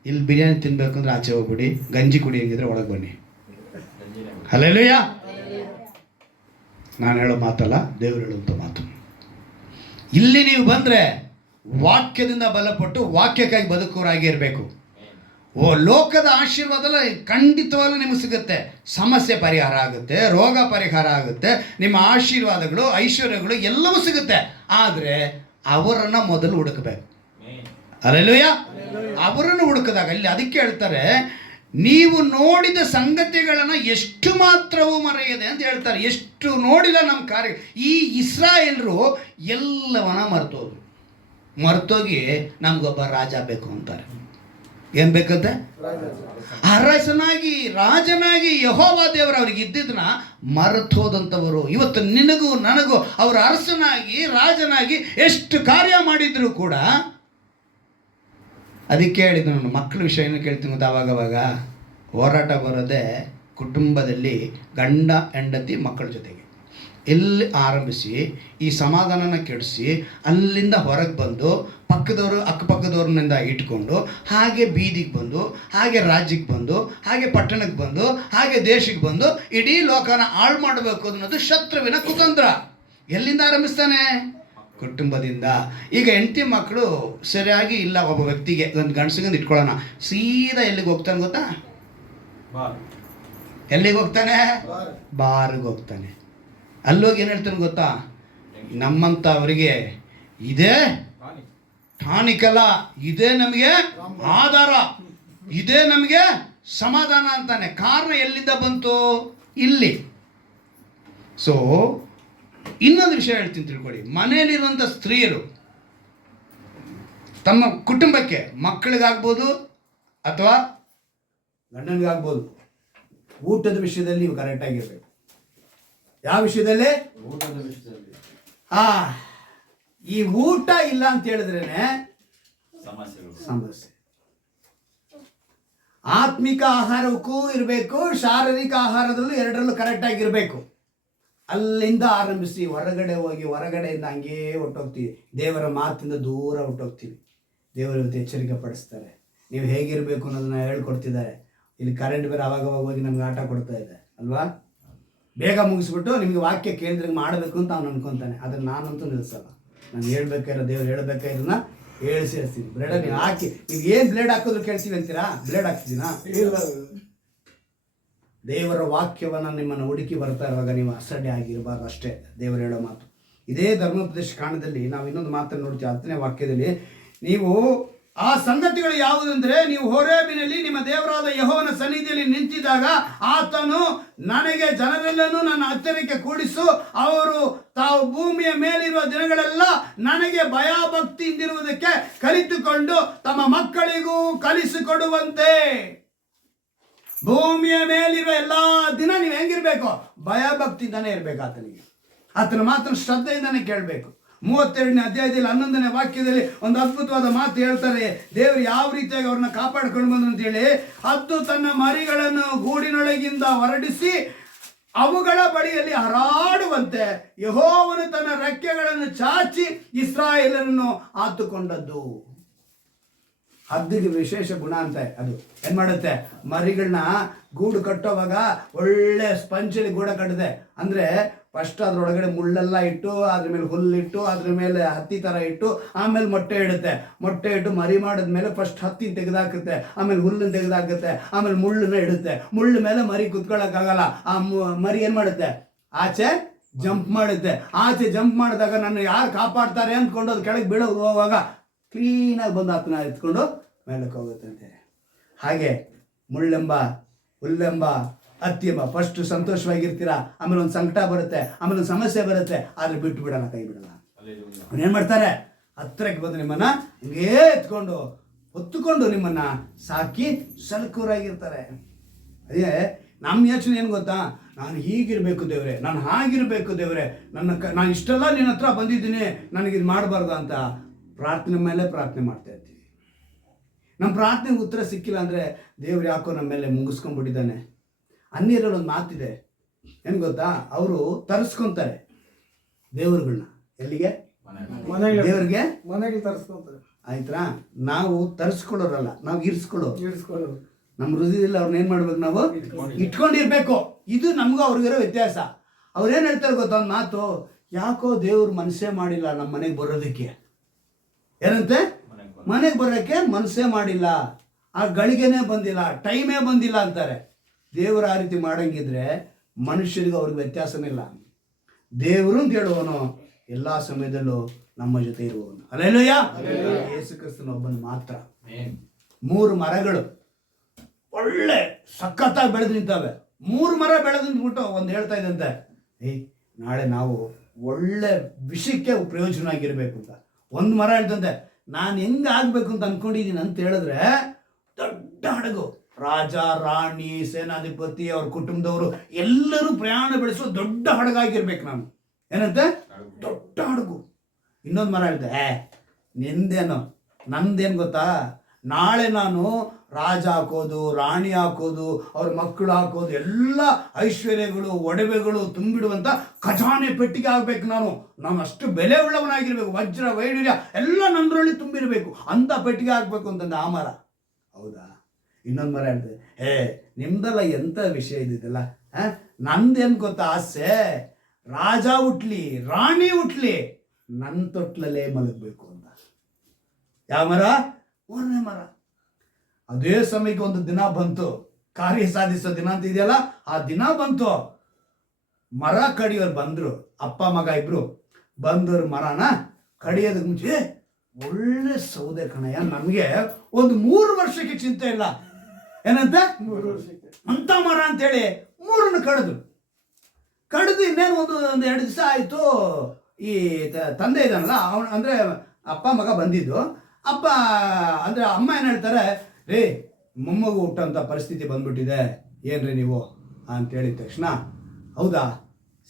ಇಲ್ಲಿ ಬಿರಿಯಾನಿ ತಿನ್ಬೇಕು ಅಂದ್ರೆ ಆಚೆ ಹೋಗ್ಬಿಡಿ, ಗಂಜಿ ಕುಡಿ ಹೆಂಗಿದ್ರೆ ಒಳಗೆ ಬನ್ನಿ. ಹಲ್ಲೆಲೂಯಾ. ನಾನು ಹೇಳೋ ಮಾತಲ್ಲ, ದೇವರು ಹೇಳುವಂಥ ಮಾತು. ಇಲ್ಲಿ ನೀವು ಬಂದರೆ ವಾಕ್ಯದಿಂದ ಬಲಪಟ್ಟು ವಾಕ್ಯಕ್ಕಾಗಿ ಬದುಕೋರಾಗಿ ಇರಬೇಕು. ಲೋಕದ ಆಶೀರ್ವಾದ ಖಂಡಿತವಾಗ್ಲೂ ನಿಮಗೆ ಸಿಗುತ್ತೆ. ಸಮಸ್ಯೆ ಪರಿಹಾರ ಆಗುತ್ತೆ, ರೋಗ ಪರಿಹಾರ ಆಗುತ್ತೆ, ನಿಮ್ಮ ಆಶೀರ್ವಾದಗಳು ಐಶ್ವರ್ಯಗಳು ಎಲ್ಲವೂ ಸಿಗುತ್ತೆ. ಆದರೆ ಅವರನ್ನು ಮೊದಲು ಹುಡುಕಬೇಕು. ಹಲ್ಲೆಲೂಯಾ. ಅವರನ್ನು ಹುಡುಕಿದಾಗ ಇಲ್ಲಿ ಅದಕ್ಕೆ ಹೇಳ್ತಾರೆ, ನೀವು ನೋಡಿದ ಸಂಗತಿಗಳನ್ನು ಎಷ್ಟು ಮಾತ್ರವೂ ಮರೆಯದೆ ಅಂತ ಹೇಳ್ತಾರೆ. ಎಷ್ಟು ನೋಡಿಲ್ಲ ನಮ್ಮ ಕಾರ್ಯ. ಈ ಇಸ್ರಾಯೇಲರು ಎಲ್ಲವನ್ನ ಮರ್ತೋಗಿ ನಮಗೊಬ್ಬ ರಾಜ ಬೇಕು ಅಂತಾರೆ. ಏನು ಬೇಕಂತೆ? ಅರಸನಾಗಿ ರಾಜನಾಗಿ ಯೆಹೋವ ದೇವರು ಅವ್ರಿಗೆ ಇದ್ದಿದ್ದನ್ನ ಮರೆತೋದಂಥವರು. ಇವತ್ತು ನಿನಗೂ ನನಗೂ ಅವರ ಅರಸನಾಗಿ ರಾಜನಾಗಿ ಎಷ್ಟು ಕಾರ್ಯ ಮಾಡಿದ್ರು ಕೂಡ. ಅದಕ್ಕೆ ಹೇಳಿದ್ದು, ನಾನು ಮಕ್ಕಳ ವಿಷಯನೂ ಕೇಳ್ತೀನಿ ಗೊತ್ತಾ, ಅವಾಗವಾಗ ಹೋರಾಟ ಬರೋದೇ ಕುಟುಂಬದಲ್ಲಿ ಗಂಡ ಹೆಂಡತಿ ಮಕ್ಕಳ ಜೊತೆಗೆ. ಎಲ್ಲಿ ಆರಂಭಿಸಿ ಈ ಸಮಾಧಾನನ ಕೆಡಿಸಿ ಅಲ್ಲಿಂದ ಹೊರಗೆ ಬಂದು ಪಕ್ಕದವರು ಅಕ್ಕಪಕ್ಕದವ್ರನ್ನಿಂದ ಇಟ್ಕೊಂಡು ಹಾಗೆ ಬೀದಿಗೆ ಬಂದು ಹಾಗೆ ರಾಜ್ಯಕ್ಕೆ ಬಂದು ಹಾಗೆ ಪಟ್ಟಣಕ್ಕೆ ಬಂದು ಹಾಗೆ ದೇಶಕ್ಕೆ ಬಂದು ಇಡೀ ಲೋಕನ ಹಾಳು ಮಾಡಬೇಕು ಅನ್ನೋದು ಶತ್ರುವಿನ ಕುತಂತ್ರ. ಎಲ್ಲಿಂದ ಆರಂಭಿಸ್ತಾನೆ? ಕುಟುಂಬದಿಂದ. ಈಗ ಹೆಂಡತಿ ಮಕ್ಕಳು ಸರಿಯಾಗಿ ಇಲ್ಲ, ಒಬ್ಬ ವ್ಯಕ್ತಿಗೆ ಒಂದು ಗಂಡಸಿಗಂದು ಇಟ್ಕೊಳ್ಳೋಣ, ಸೀದಾ ಎಲ್ಲಿಗೆ ಹೋಗ್ತಾನೆ ಗೊತ್ತಾ? ಎಲ್ಲಿಗೆ ಹೋಗ್ತಾನೆ? ಬಾರ್ಗೆ ಹೋಗ್ತಾನೆ. ಅಲ್ಲೋಗಿ ಏನು ಹೇಳ್ತಾನೆ ಗೊತ್ತಾ? ನಮ್ಮಂಥ ಅವರಿಗೆ ಇದೇ ಟಾನಿಕ್ ಅಲ್ಲ, ಇದೇ ನಮಗೆ ಆಧಾರ, ಇದೇ ನಮಗೆ ಸಮಾಧಾನ ಅಂತಾನೆ. ಕಾರಣ ಎಲ್ಲಿಂದ ಬಂತು? ಇಲ್ಲಿ. ಸೊ ಇನ್ನೊಂದು ವಿಷಯ ಹೇಳ್ತೀನಿ ತಿಳ್ಕೊಳ್ಳಿ. ಮನೆಯಲ್ಲಿರುವಂಥ ಸ್ತ್ರೀಯರು ತಮ್ಮ ಕುಟುಂಬಕ್ಕೆ, ಮಕ್ಕಳಿಗಾಗ್ಬೋದು ಅಥವಾ ಗಂಡನಿಗಾಗ್ಬೋದು, ಊಟದ ವಿಷಯದಲ್ಲಿ ನೀವು ಕರೆಕ್ಟಾಗಿರ್ಬೇಕು. ಯಾವ ವಿಷಯದಲ್ಲಿ? ಊಟದ ವಿಷಯದಲ್ಲಿ. ಈ ಊಟ ಇಲ್ಲ ಅಂತ ಹೇಳಿದ್ರೇನೆ ಸಮಸ್ಯೆ. ಆತ್ಮಿಕ ಆಹಾರಕ್ಕೂ ಇರಬೇಕು, ಶಾರೀರಿಕ ಆಹಾರದಲ್ಲೂ, ಎರಡರಲ್ಲೂ ಕರೆಕ್ಟಾಗಿರಬೇಕು. ಅಲ್ಲಿಂದ ಆರಂಭಿಸಿ ಹೊರಗಡೆ ಹೋಗಿ ಹೊರಗಡೆಯಿಂದ ಹಂಗೇ ಹೊಟ್ಟೋಗ್ತೀವಿ, ದೇವರ ಮಾತಿಂದ ದೂರ ಹೊಟ್ಟೋಗ್ತೀವಿ. ದೇವರು ಇವತ್ತು ಎಚ್ಚರಿಕೆ ಪಡಿಸ್ತಾರೆ, ನೀವು ಹೇಗಿರಬೇಕು ಅನ್ನೋದನ್ನ ಹೇಳ್ಕೊಡ್ತಿದ್ದಾರೆ. ಇಲ್ಲಿ ಕರೆಂಟ್ ಬೇರೆ ಅವಾಗವಾಗ ಹೋಗಿ ನಮ್ಗೆ ಆಟ ಕೊಡ್ತಾ ಇದೆ ಅಲ್ವಾ? ಬೇಗ ಮುಗಿಸ್ಬಿಟ್ಟು ನಿಮಗೆ ವಾಕ್ಯ ಕೇಳಿದ್ರೆ ಮಾಡಬೇಕು ಅಂತ ಅವ್ನು ಅನ್ಕೊತಾನೆ. ಅದನ್ನು ನಾನಂತೂ ನಿಲ್ಲಿಸಲ್ಲ. ನಾನು ಹೇಳ್ಬೇಕಾದ್ರೆ ದೇವ್ರು ಹೇಳ್ಬೇಕಾದ್ರನ್ನ ಹೇಳ್ಸಿರ್ತೀನಿ. ಬ್ಲೇಡ ನೀವು ಹಾಕಿ, ನೀವು ಏನು ಬ್ಲೇಡ್ ಹಾಕಿದ್ರು ಕೇಳ್ತೀವಿ ಅಂತೀರಾ? ಬ್ಲೇಡ್ ಹಾಕ್ತಿದ್ದೀನಾ? ದೇವರ ವಾಕ್ಯವನ್ನು ನಿಮ್ಮನ್ನು ಹುಡುಕಿ ಬರ್ತಾ ಇರುವಾಗ ನೀವು ಅಸಡ್ಡೆ ಆಗಿರಬಾರ್ದು, ಅಷ್ಟೇ ದೇವರು ಹೇಳೋ ಮಾತು. ಇದೇ ಧರ್ಮೋಪದೇಶ ಕಾಂಡದಲ್ಲಿ ನಾವು ಇನ್ನೊಂದು ಮಾತನ್ನು ನೋಡ್ತೀವಿ, 10ನೇ ವಾಕ್ಯದಲ್ಲಿ. ನೀವು ಆ ಸಂಗತಿಗಳು ಯಾವುದಂದ್ರೆ, ನೀವು ಹೋರೇಬಿನಲ್ಲಿ ನಿಮ್ಮ ದೇವರಾದ ಯೆಹೋವನ ಸನ್ನಿಧಿಯಲ್ಲಿ ನಿಂತಿದ್ದಾಗ ಆತನು ನನಗೆ ಜನರೆಲ್ಲನೂ ನನ್ನ ಹತ್ತಿರಕ್ಕೆ ಕೂಡಿಸು, ಅವರು ತಾವು ಭೂಮಿಯ ಮೇಲಿರುವ ದಿನಗಳೆಲ್ಲ ನನಗೆ ಭಯಭಕ್ತಿಯಿಂದಿರುವುದಕ್ಕೆ ಕಲಿತುಕೊಂಡು ತಮ್ಮ ಮಕ್ಕಳಿಗೂ ಕಲಿಸಿಕೊಡುವಂತೆ. ಭೂಮಿಯ ಮೇಲಿರುವ ಎಲ್ಲ ದಿನ ನೀವು ಹೆಂಗಿರ್ಬೇಕು? ಭಯಭಕ್ತಿಯಿಂದಾನೇ ಇರಬೇಕು ಆತನಿಗೆ. ಆತನ ಮಾತನ್ನು ಶ್ರದ್ಧೆಯಿಂದಾನೇ ಕೇಳಬೇಕು. 32ನೇ ಅಧ್ಯಾಯದಲ್ಲಿ 11ನೇ ವಾಕ್ಯದಲ್ಲಿ ಒಂದು ಅದ್ಭುತವಾದ ಮಾತು ಹೇಳ್ತಾರೆ. ದೇವರು ಯಾವ ರೀತಿಯಾಗಿ ಅವ್ರನ್ನ ಕಾಪಾಡಿಕೊಂಡು ಬಂದ್ರು ಅಂತೇಳಿ, ಹದ್ದು ತನ್ನ ಮರಿಗಳನ್ನು ಗೂಡಿನೊಳಗಿಂದ ಹೊರಡಿಸಿ ಅವುಗಳ ಬಳಿಯಲ್ಲಿ ಹಾರಾಡುವಂತೆ ಯೆಹೋವನು ತನ್ನ ರೆಕ್ಕೆಗಳನ್ನು ಚಾಚಿ ಇಸ್ರಾಯೇಲರನ್ನು ಆತುಕೊಂಡದ್ದು. ಹದ್ದಿಗೆ ವಿಶೇಷ ಗುಣ ಅಂತ ಅದು. ಏನು ಮಾಡುತ್ತೆ, ಮರಿಗಳನ್ನ ಗೂಡು ಕಟ್ಟೋವಾಗ ಒಳ್ಳೆ ಸ್ಪಂಚಲ್ಲಿ ಗೂಡ ಕಟ್ಟಿದೆ. ಅಂದರೆ ಫಸ್ಟ್ ಅದ್ರೊಳಗಡೆ ಮುಳ್ಳೆಲ್ಲ ಇಟ್ಟು, ಅದ್ರ ಮೇಲೆ ಹುಲ್ಲಿಟ್ಟು, ಅದ್ರ ಮೇಲೆ ಹತ್ತಿ ಥರ ಇಟ್ಟು, ಆಮೇಲೆ ಮೊಟ್ಟೆ ಇಡುತ್ತೆ. ಮೊಟ್ಟೆ ಇಟ್ಟು ಮರಿ ಮಾಡಿದ್ಮೇಲೆ ಫಸ್ಟ್ ಹತ್ತಿನ ತೆಗೆದಾಕುತ್ತೆ, ಆಮೇಲೆ ಹುಲ್ಲನ್ನು ತೆಗೆದಾಕುತ್ತೆ, ಆಮೇಲೆ ಮುಳ್ಳನ್ನ ಇಡುತ್ತೆ. ಮುಳ್ಳು ಮೇಲೆ ಮರಿ ಕುತ್ಕೊಳ್ಳೋಕ್ಕಾಗಲ್ಲ. ಆ ಮರಿ ಏನು ಮಾಡುತ್ತೆ, ಆಚೆ ಜಂಪ್ ಮಾಡುತ್ತೆ. ಆಚೆ ಜಂಪ್ ಮಾಡಿದಾಗ ನನ್ನ ಯಾರು ಕಾಪಾಡ್ತಾರೆ ಅಂದ್ಕೊಂಡು ಅದು ಕೆಳಗೆ ಬೀಳೋದು ಹೋಗುವಾಗ ಕ್ಲೀನಾಗಿ ಬಂದು ಆತನ ಎತ್ಕೊಂಡು ಮೇಲಕ್ಕೆ ಹೋಗುತ್ತಂತೆ. ಹಾಗೆ ಮುಳ್ಳೆಂಬ, ಹುಲ್ಲೆಂಬ, ಹತ್ತಿ ಎಂಬ ಫಸ್ಟ್ ಸಂತೋಷವಾಗಿರ್ತೀರ, ಆಮೇಲೆ ಒಂದು ಸಂಕಟ ಬರುತ್ತೆ, ಆಮೇಲೆ ಒಂದು ಸಮಸ್ಯೆ ಬರುತ್ತೆ, ಆದರೆ ಬಿಟ್ಟು ಬಿಡಲ್ಲ, ಕೈ ಬಿಡಲ್ಲ. ಏನು ಮಾಡ್ತಾರೆ, ಹತ್ತಿರಕ್ಕೆ ಬಂದು ನಿಮ್ಮನ್ನ ಹಿಂಗೇ ಎತ್ಕೊಂಡು ಹೊತ್ತುಕೊಂಡು ನಿಮ್ಮನ್ನ ಸಾಕಿ ಸಲಕೂರಾಗಿರ್ತಾರೆ. ಅದೇ ನಮ್ಮ ಯೋಚನೆ ಏನು ಗೊತ್ತಾ, ನಾನು ಹೀಗಿರಬೇಕು ದೇವ್ರೆ, ನಾನು ಹಾಗಿರಬೇಕು ದೇವ್ರೆ, ನಾನು ಇಷ್ಟೆಲ್ಲ ನಿನ್ನ ಹತ್ರ ಬಂದಿದ್ದೀನಿ, ನನಗಿದು ಮಾಡಬಾರ್ದು ಅಂತ ಪ್ರಾರ್ಥನೆ ಮೇಲೆ ಪ್ರಾರ್ಥನೆ ಮಾಡ್ತಾ ಇರ್ತೀವಿ. ನಮ್ಮ ಪ್ರಾರ್ಥನೆಗೆ ಉತ್ತರ ಸಿಕ್ಕಿಲ್ಲ ಅಂದರೆ ದೇವ್ರು ಯಾಕೋ ನಮ್ಮ ಮೇಲೆ ಮುಗಿಸ್ಕೊಂಡ್ಬಿಟ್ಟಿದ್ದಾನೆ. ಅನ್ಯರಲ್ಲಿ ಒಂದು ಮಾತಿದೆ, ಏನು ಗೊತ್ತಾ, ಅವರು ತರಿಸ್ಕೊತಾರೆ ದೇವ್ರುಗಳನ್ನ. ಎಲ್ಲಿಗೆ? ದೇವ್ರಿಗೆ ಮನೆಗೆ ತರಿಸ್ಕೊಂತಾರೆ. ಆಯ್ತಾ? ನಾವು ತರಿಸ್ಕೊಳ್ಳೋರಲ್ಲ, ನಾವು ಇರಿಸ್ಕೊಳ್ಳೋರು. ನಮ್ಮ ಹೃದಯದಲ್ಲಿ ಅವ್ರನ್ನ ಏನು ಮಾಡ್ಬೇಕು, ನಾವು ಇಟ್ಕೊಂಡಿರ್ಬೇಕು. ಇದು ನಮಗೂ ಅವ್ರಿಗಿರೋ ವ್ಯತ್ಯಾಸ. ಅವ್ರೇನು ಹೇಳ್ತಾರೆ ಗೊತ್ತಾ, ಒಂದು ಮಾತು, ಯಾಕೋ ದೇವ್ರು ಮನಸ್ಸೇ ಮಾಡಿಲ್ಲ ನಮ್ಮ ಮನೆಗೆ ಬರೋದಕ್ಕೆ. ಏನಂತೆ, ಮನೆಗೆ ಬರೋಕ್ಕೆ ಮನಸ್ಸೇ ಮಾಡಿಲ್ಲ, ಆ ಗಳಿಗೆನೇ ಬಂದಿಲ್ಲ, ಟೈಮೇ ಬಂದಿಲ್ಲ ಅಂತಾರೆ. ದೇವರು ಆ ರೀತಿ ಮಾಡಂಗಿದ್ರೆ ಮನುಷ್ಯರಿಗೂ ಅವ್ರಿಗೆ ವ್ಯತ್ಯಾಸನೇ ಇಲ್ಲ. ದೇವರು ಅಂತ ಹೇಳುವವನು ಎಲ್ಲ ಸಮಯದಲ್ಲೂ ನಮ್ಮ ಜೊತೆ ಇರುವವನು. ಹಲ್ಲೆಲೂಯಾ. ಯೇಸು ಕ್ರಿಸ್ತನ ಒಬ್ಬನು ಮಾತ್ರ. 3 ಮರಗಳು ಒಳ್ಳೆ ಸಖತ್ತಾಗಿ ಬೆಳೆದು ನಿಂತವೆ. 3 ಮರ ಬೆಳೆದು ನಿಂತ್ಬಿಟ್ಟು ಒಂದು ಹೇಳ್ತಾ ಇದ್ದಂತೆ, ನಾಳೆ ನಾವು ಒಳ್ಳೆ ವಿಷಯಕ್ಕೆ ಪ್ರಯೋಜನ ಆಗಿರ್ಬೇಕು ಅಂತ. ಒಂದು ಮರ ಹೇಳ್ತಂತೆ, ನಾನು ಹೆಂಗಾಗಬೇಕು ಅಂತ ಅಂದ್ಕೊಂಡಿದ್ದೀನಿ ಅಂತ ಹೇಳಿದ್ರೆ, ದೊಡ್ಡ ಹಡಗು, ರಾಜ, ರಾಣಿ, ಸೇನಾಧಿಪತಿ, ಅವ್ರ ಕುಟುಂಬದವರು ಎಲ್ಲರೂ ಪ್ರಯಾಣ ಬೆಳೆಸೋ ದೊಡ್ಡ ಹಡಗಾಗಿರ್ಬೇಕು ನಾನು. ಏನಂತೆ, ದೊಡ್ಡ ಹಡಗು. ಇನ್ನೊಂದು ಮರ ಹೇಳ್ದೆ, ನಿಂದೇನು, ನಂದೇನು ಗೊತ್ತಾ, ನಾಳೆ ನಾನು ರಾಜ ಹಾಕೋದು, ರಾಣಿ ಹಾಕೋದು, ಅವ್ರ ಮಕ್ಕಳು ಹಾಕೋದು, ಎಲ್ಲ ಐಶ್ವರ್ಯಗಳು, ಒಡವೆಗಳು ತುಂಬಿಡುವಂಥ ಖಜಾನೆ ಪೆಟ್ಟಿಗೆ ಆಗಬೇಕು. ನಾನು ಅಷ್ಟು ಬೆಲೆ ಉಳ್ಳವನಾಗಿರ್ಬೇಕು, ವಜ್ರ ವೈಡೂರ್ಯ ಎಲ್ಲ ನನ್ನರಲ್ಲಿ ತುಂಬಿರಬೇಕು ಅಂತ ಪೆಟ್ಟಿಗೆ ಆಗಬೇಕು ಅಂತಂದು ಆ ಮರ. ಹೌದಾ? ಇನ್ನೊಂದು ಮರ ಹೇಳ್ತದೆ, ನಿಮ್ದೆಲ್ಲ ಎಂಥ ವಿಷಯ ಇದ್ದಿದ್ದಲ್ಲ, ನಂದೇನು ಗೊತ್ತಾ ಆಸೆ, ರಾಜ ಹುಟ್ಲಿ, ರಾಣಿ ಹುಟ್ಲಿ, ನನ್ನ ತೊಟ್ಲಲ್ಲೇ ಮಲಗಬೇಕು ಅಂತ. ಯಾವ ಮರ? 3ನೇ ಮರ. ಅದೇ ಸಮಯಕ್ಕೆ ಒಂದು ದಿನ ಬಂತು, ಕಾರ್ಯ ಸಾಧಿಸೋ ದಿನ ಅಂತ ಇದೆಯಲ್ಲ, ಆ ದಿನ ಬಂತು. ಮರ ಕಡಿಯೋರು ಬಂದರು, ಅಪ್ಪ ಮಗ ಇಬ್ರು ಬಂದವರು ಮರನ ಕಡಿಯೋದಕ್ಕೆ ಮುಂಚೆ, ಒಳ್ಳೆ ಸೌದೆ ಕಣಯ್ಯ, ನಮಗೆ ಒಂದು 3 ವರ್ಷಕ್ಕೆ ಚಿಂತೆ ಇಲ್ಲ, ಏನಂತ 3 ವರ್ಷಕ್ಕೆ ಅಂತ ಮರ ಅಂತೇಳಿ 3 ಕಡಿದು ಇನ್ನೇನು ಒಂದು 2 ದಿವಸ ಆಯಿತು. ಈ ತಂದೆ ಇದ್ದಾನಲ್ಲ, ಅವನು ಅಂದರೆ ಅಪ್ಪ ಮಗ ಬಂದಿದ್ದು. ಅಪ್ಪ ಅಂದರೆ ಅಮ್ಮ ಏನು ಹೇಳ್ತಾರೆ, ರೇ ಮೊಮ್ಮಗು ಹುಟ್ಟಂಥ ಪರಿಸ್ಥಿತಿ ಬಂದ್ಬಿಟ್ಟಿದೆ, ಏನ್ರಿ ನೀವು ಅಂತ ಹೇಳಿದ ತಕ್ಷಣ, ಹೌದಾ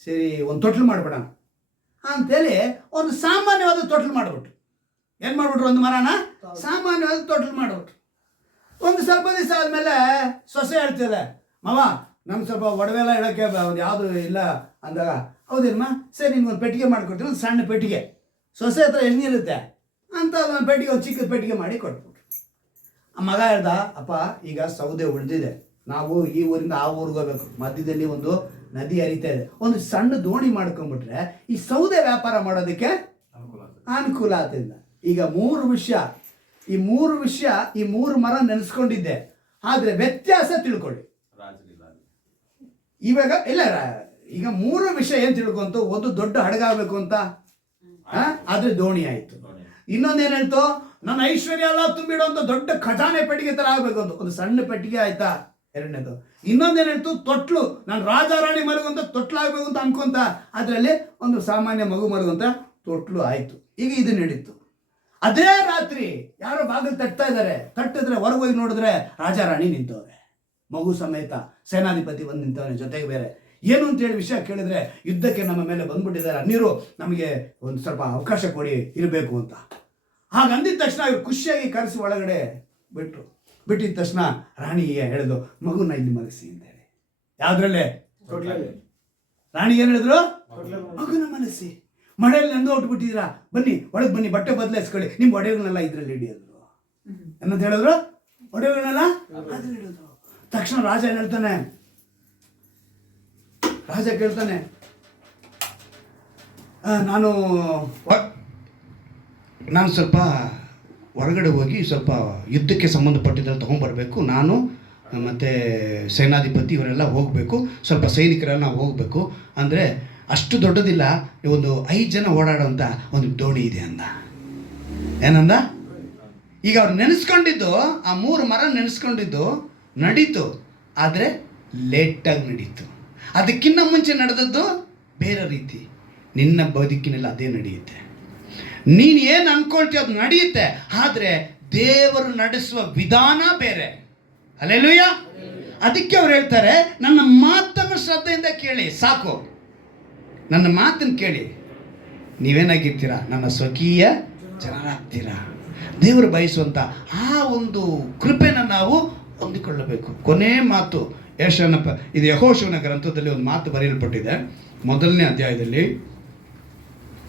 ಸರಿ ಒಂದು ತೊಟ್ಲು ಮಾಡಿಬಿಡೋಣ ಅಂಥೇಳಿ ಒಂದು ಸಾಮಾನ್ಯವಾದ ತೊಟ್ಲು ಮಾಡಿಬಿಟ್ರು. ಏನು ಮಾಡಿಬಿಟ್ರು, ಒಂದು ಮರನ ಸಾಮಾನ್ಯವಾದ ತೊಟ್ಲು ಮಾಡಿಬಿಟ್ರು. ಒಂದು ಸ್ವಲ್ಪ ದಿವಸ ಆದಮೇಲೆ ಸೊಸೆ ಹೇಳ್ತಿದೆ, ಮಾವ ನಮ್ಗೆ ಸ್ವಲ್ಪ ಒಡವೆಲ್ಲ ಇಡೋಕ್ಕೆ ಒಂದು ಯಾವುದು ಇಲ್ಲ ಅಂದಾಗ, ಹೌದೇನಮ್ಮ ಸರಿ ನಿಮ್ಗೊಂದು ಪೆಟ್ಟಿಗೆ ಮಾಡಿಕೊಡ್ತೀನಿ, ಒಂದು ಸಣ್ಣ ಪೆಟ್ಟಿಗೆ, ಸೊಸೆ ಹತ್ರ ಎಣ್ಣಿರುತ್ತೆ ಅಂತ ಒಂದು ಪೆಟ್ಟಿಗೆ, ಒಂದು ಚಿಕ್ಕ ಪೆಟ್ಟಿಗೆ ಮಾಡಿ ಕೊಟ್ಬಿಟ್ರು. ಆ ಮಗ ಹೇಳ್ದ, ಅಪ್ಪ ಈಗ ಸೌದೆ ಉಳಿದಿದೆ, ನಾವು ಈ ಊರಿಂದ ಆ ಊರಿಗೆ ಹೋಗ್ಬೇಕು, ಮಧ್ಯದಲ್ಲಿ ಒಂದು ನದಿ ಹರಿತಾ ಇದೆ, ಒಂದು ಸಣ್ಣ ದೋಣಿ ಮಾಡ್ಕೊಂಡ್ಬಿಟ್ರೆ ಈ ಸೌದೆ ವ್ಯಾಪಾರ ಮಾಡೋದಕ್ಕೆ ಅನುಕೂಲ ಆಗ್ತಿಲ್ಲ. ಈಗ 3 ವಿಷಯ, ಈ 3 ಮರ ನೆನೆಸ್ಕೊಂಡಿದ್ದೆ, ಆದರೆ ವ್ಯತ್ಯಾಸ ತಿಳ್ಕೊಳ್ಳಿ. ಇವಾಗ ಇಲ್ಲ, ಈಗ 3 ವಿಷಯ ಏನು ತಿಳ್ಕೊಂತು, ಒಂದು ದೊಡ್ಡ ಹಡಗಾಗಬೇಕು ಅಂತ, ಆದರೆ ದೋಣಿ ಆಯಿತು. ಇನ್ನೊಂದೇನು ಹೇಳ್ತು, ನನ್ನ ಐಶ್ವರ್ಯ ಎಲ್ಲ ತುಂಬಿಡುವಂಥ ದೊಡ್ಡ ಖಜಾನೆ ಪೆಟ್ಟಿಗೆ ಥರ ಆಗಬೇಕು ಅಂತ, ಒಂದು ಸಣ್ಣ ಪೆಟ್ಟಿಗೆ ಆಯ್ತಾ, 2ನೇದು. ಇನ್ನೊಂದೇನು ಹೇಳ್ತು, ತೊಟ್ಲು, ನಾನು ರಾಜ ರಾಣಿ ಮಲಗುವಂಥ ತೊಟ್ಲಾಗಬೇಕು ಅಂತ ಅನ್ಕೊಂತ, ಅದರಲ್ಲಿ ಒಂದು ಸಾಮಾನ್ಯ ಮಗು ಮಲಗುವಂಥ ತೊಟ್ಲು ಆಯಿತು. ಈಗ ಇದು ನಡೀತು. ಅದೇ ರಾತ್ರಿ ಯಾರೋ ಬಾಗಿಲು ತಟ್ತಾ ಇದ್ದಾರೆ, ತಟ್ಟಿದ್ರೆ ಹೊರಗೆ ಹೋಗಿ ನೋಡಿದ್ರೆ ರಾಜ ರಾಣಿ ನಿಂತವ್ರೆ, ಮಗು ಸಮೇತ, ಸೇನಾಧಿಪತಿ ಬಂದು ನಿಂತವನೆ ಜೊತೆಗೆ ಬೇರೆ. ಏನು ಅಂತೇಳಿ ವಿಷಯ ಕೇಳಿದ್ರೆ, ಯುದ್ಧಕ್ಕೆ ನಮ್ಮ ಮೇಲೆ ಬಂದ್ಬಿಟ್ಟಿದ್ದಾರೆ, ಅನ್ಯರು ನಮಗೆ ಒಂದು ಸ್ವಲ್ಪ ಅವಕಾಶ ಕೊಡಿ ಇರಬೇಕು ಅಂತ. ಹಾಗಂದಿದ ತಕ್ಷಣ ಇವ್ರು ಖುಷಿಯಾಗಿ ಕರೆಸಿ ಒಳಗಡೆ ಬಿಟ್ಟಿದ ತಕ್ಷಣ ರಾಣಿ ಹೇಳಿದ್ರು, ಮಗುನ ಇಲ್ಲಿ ಮಲಗಿಸಿ ಅಂತೇಳಿ. ಯಾವುದ್ರಲ್ಲೇ? ರಾಣಿ ಏನು ಹೇಳಿದ್ರು? ಮಗುನ ಮಲಗಿಸಿ. ಮಳೆಯಲ್ಲಿ ನಂದು ಹೊಟ್ಬಿಟ್ಟಿದ್ದೀರಾ, ಬನ್ನಿ ಒಳಗೆ ಬನ್ನಿ, ಬಟ್ಟೆ ಬದಲಾಯಿಸ್ಕೊಳ್ಳಿ, ನಿಮ್ಮ ಒಡೆಗಳನ್ನೆಲ್ಲ ಇದರಲ್ಲಿ ಇಡಿ ಅಂದರು. ಏನಂತ ಹೇಳಿದ್ರು? ಒಡವೆಗಳನ್ನೆಲ್ಲ ಅದ್ರಲ್ಲಿ ಇಡೋದು. ತಕ್ಷಣ ರಾಜ ಏನ್ ಹೇಳ್ತಾನೆ? ರಾಜ ಕೇಳ್ತಾನೆ, ನಾನು ಸ್ವಲ್ಪ ಹೊರಗಡೆ ಹೋಗಿ ಸ್ವಲ್ಪ ಯುದ್ಧಕ್ಕೆ ಸಂಬಂಧಪಟ್ಟಿದ್ದಲ್ಲಿ ತೊಗೊಂಬರ್ಬೇಕು, ನಾನು ಮತ್ತು ಸೇನಾಧಿಪತಿ ಇವರೆಲ್ಲ ಹೋಗಬೇಕು, ಸ್ವಲ್ಪ ಸೈನಿಕರೆಲ್ಲ ನಾವು ಹೋಗಬೇಕು. ಅಂದರೆ ಅಷ್ಟು ದೊಡ್ಡದಿಲ್ಲ, ಒಂದು 5 ಜನ ಓಡಾಡೋಂಥ ಒಂದು ದೋಣಿ ಇದೆ ಅಂದ. ಏನಂದ? ಈಗ ಅವ್ರು ನೆನೆಸ್ಕೊಂಡಿದ್ದು, ಆ 3 ಮರ ನೆನೆಸ್ಕೊಂಡಿದ್ದು ನಡೀತು, ಆದರೆ ಲೇಟಾಗಿ ನಡೀತು. ಅದಕ್ಕಿಂತ ಮುಂಚೆ ನಡೆದದ್ದು ಬೇರೆ ರೀತಿ. ನಿನ್ನ ಬದುಕಿನಲ್ಲಿ ಅದೇ ನಡೆಯುತ್ತೆ. ನೀನು ಏನು ಅನ್ಕೊಳ್ತೀಯ ಅದು ನಡೆಯುತ್ತೆ, ಆದರೆ ದೇವರು ನಡೆಸುವ ವಿಧಾನ ಬೇರೆ. ಹಲ್ಲೆಲೂಯಾ. ಅದಕ್ಕೆ ಅವ್ರು ಹೇಳ್ತಾರೆ, ನನ್ನ ಮಾತನ್ನು ಶ್ರದ್ಧೆಯಿಂದ ಕೇಳಿ ಸಾಕು. ನನ್ನ ಮಾತನ್ನು ಕೇಳಿ ನೀವೇನಾಗಿರ್ತೀರಾ? ನನ್ನ ಸ್ವಕೀಯ ಜನರಾಗ್ತೀರಾ. ದೇವರು ಬಯಸುವಂಥ ಆ ಒಂದು ಕೃಪೆನ ನಾವು ಹೊಂದಿಕೊಳ್ಳಬೇಕು. ಕೊನೆ ಮಾತು ಇದು ಯೆಹೋಶುವನ ಗ್ರಂಥದಲ್ಲಿ ಒಂದು ಮಾತು ಬರೆಯಲ್ಪಟ್ಟಿದೆ. 1ನೇ ಅಧ್ಯಾಯದಲ್ಲಿ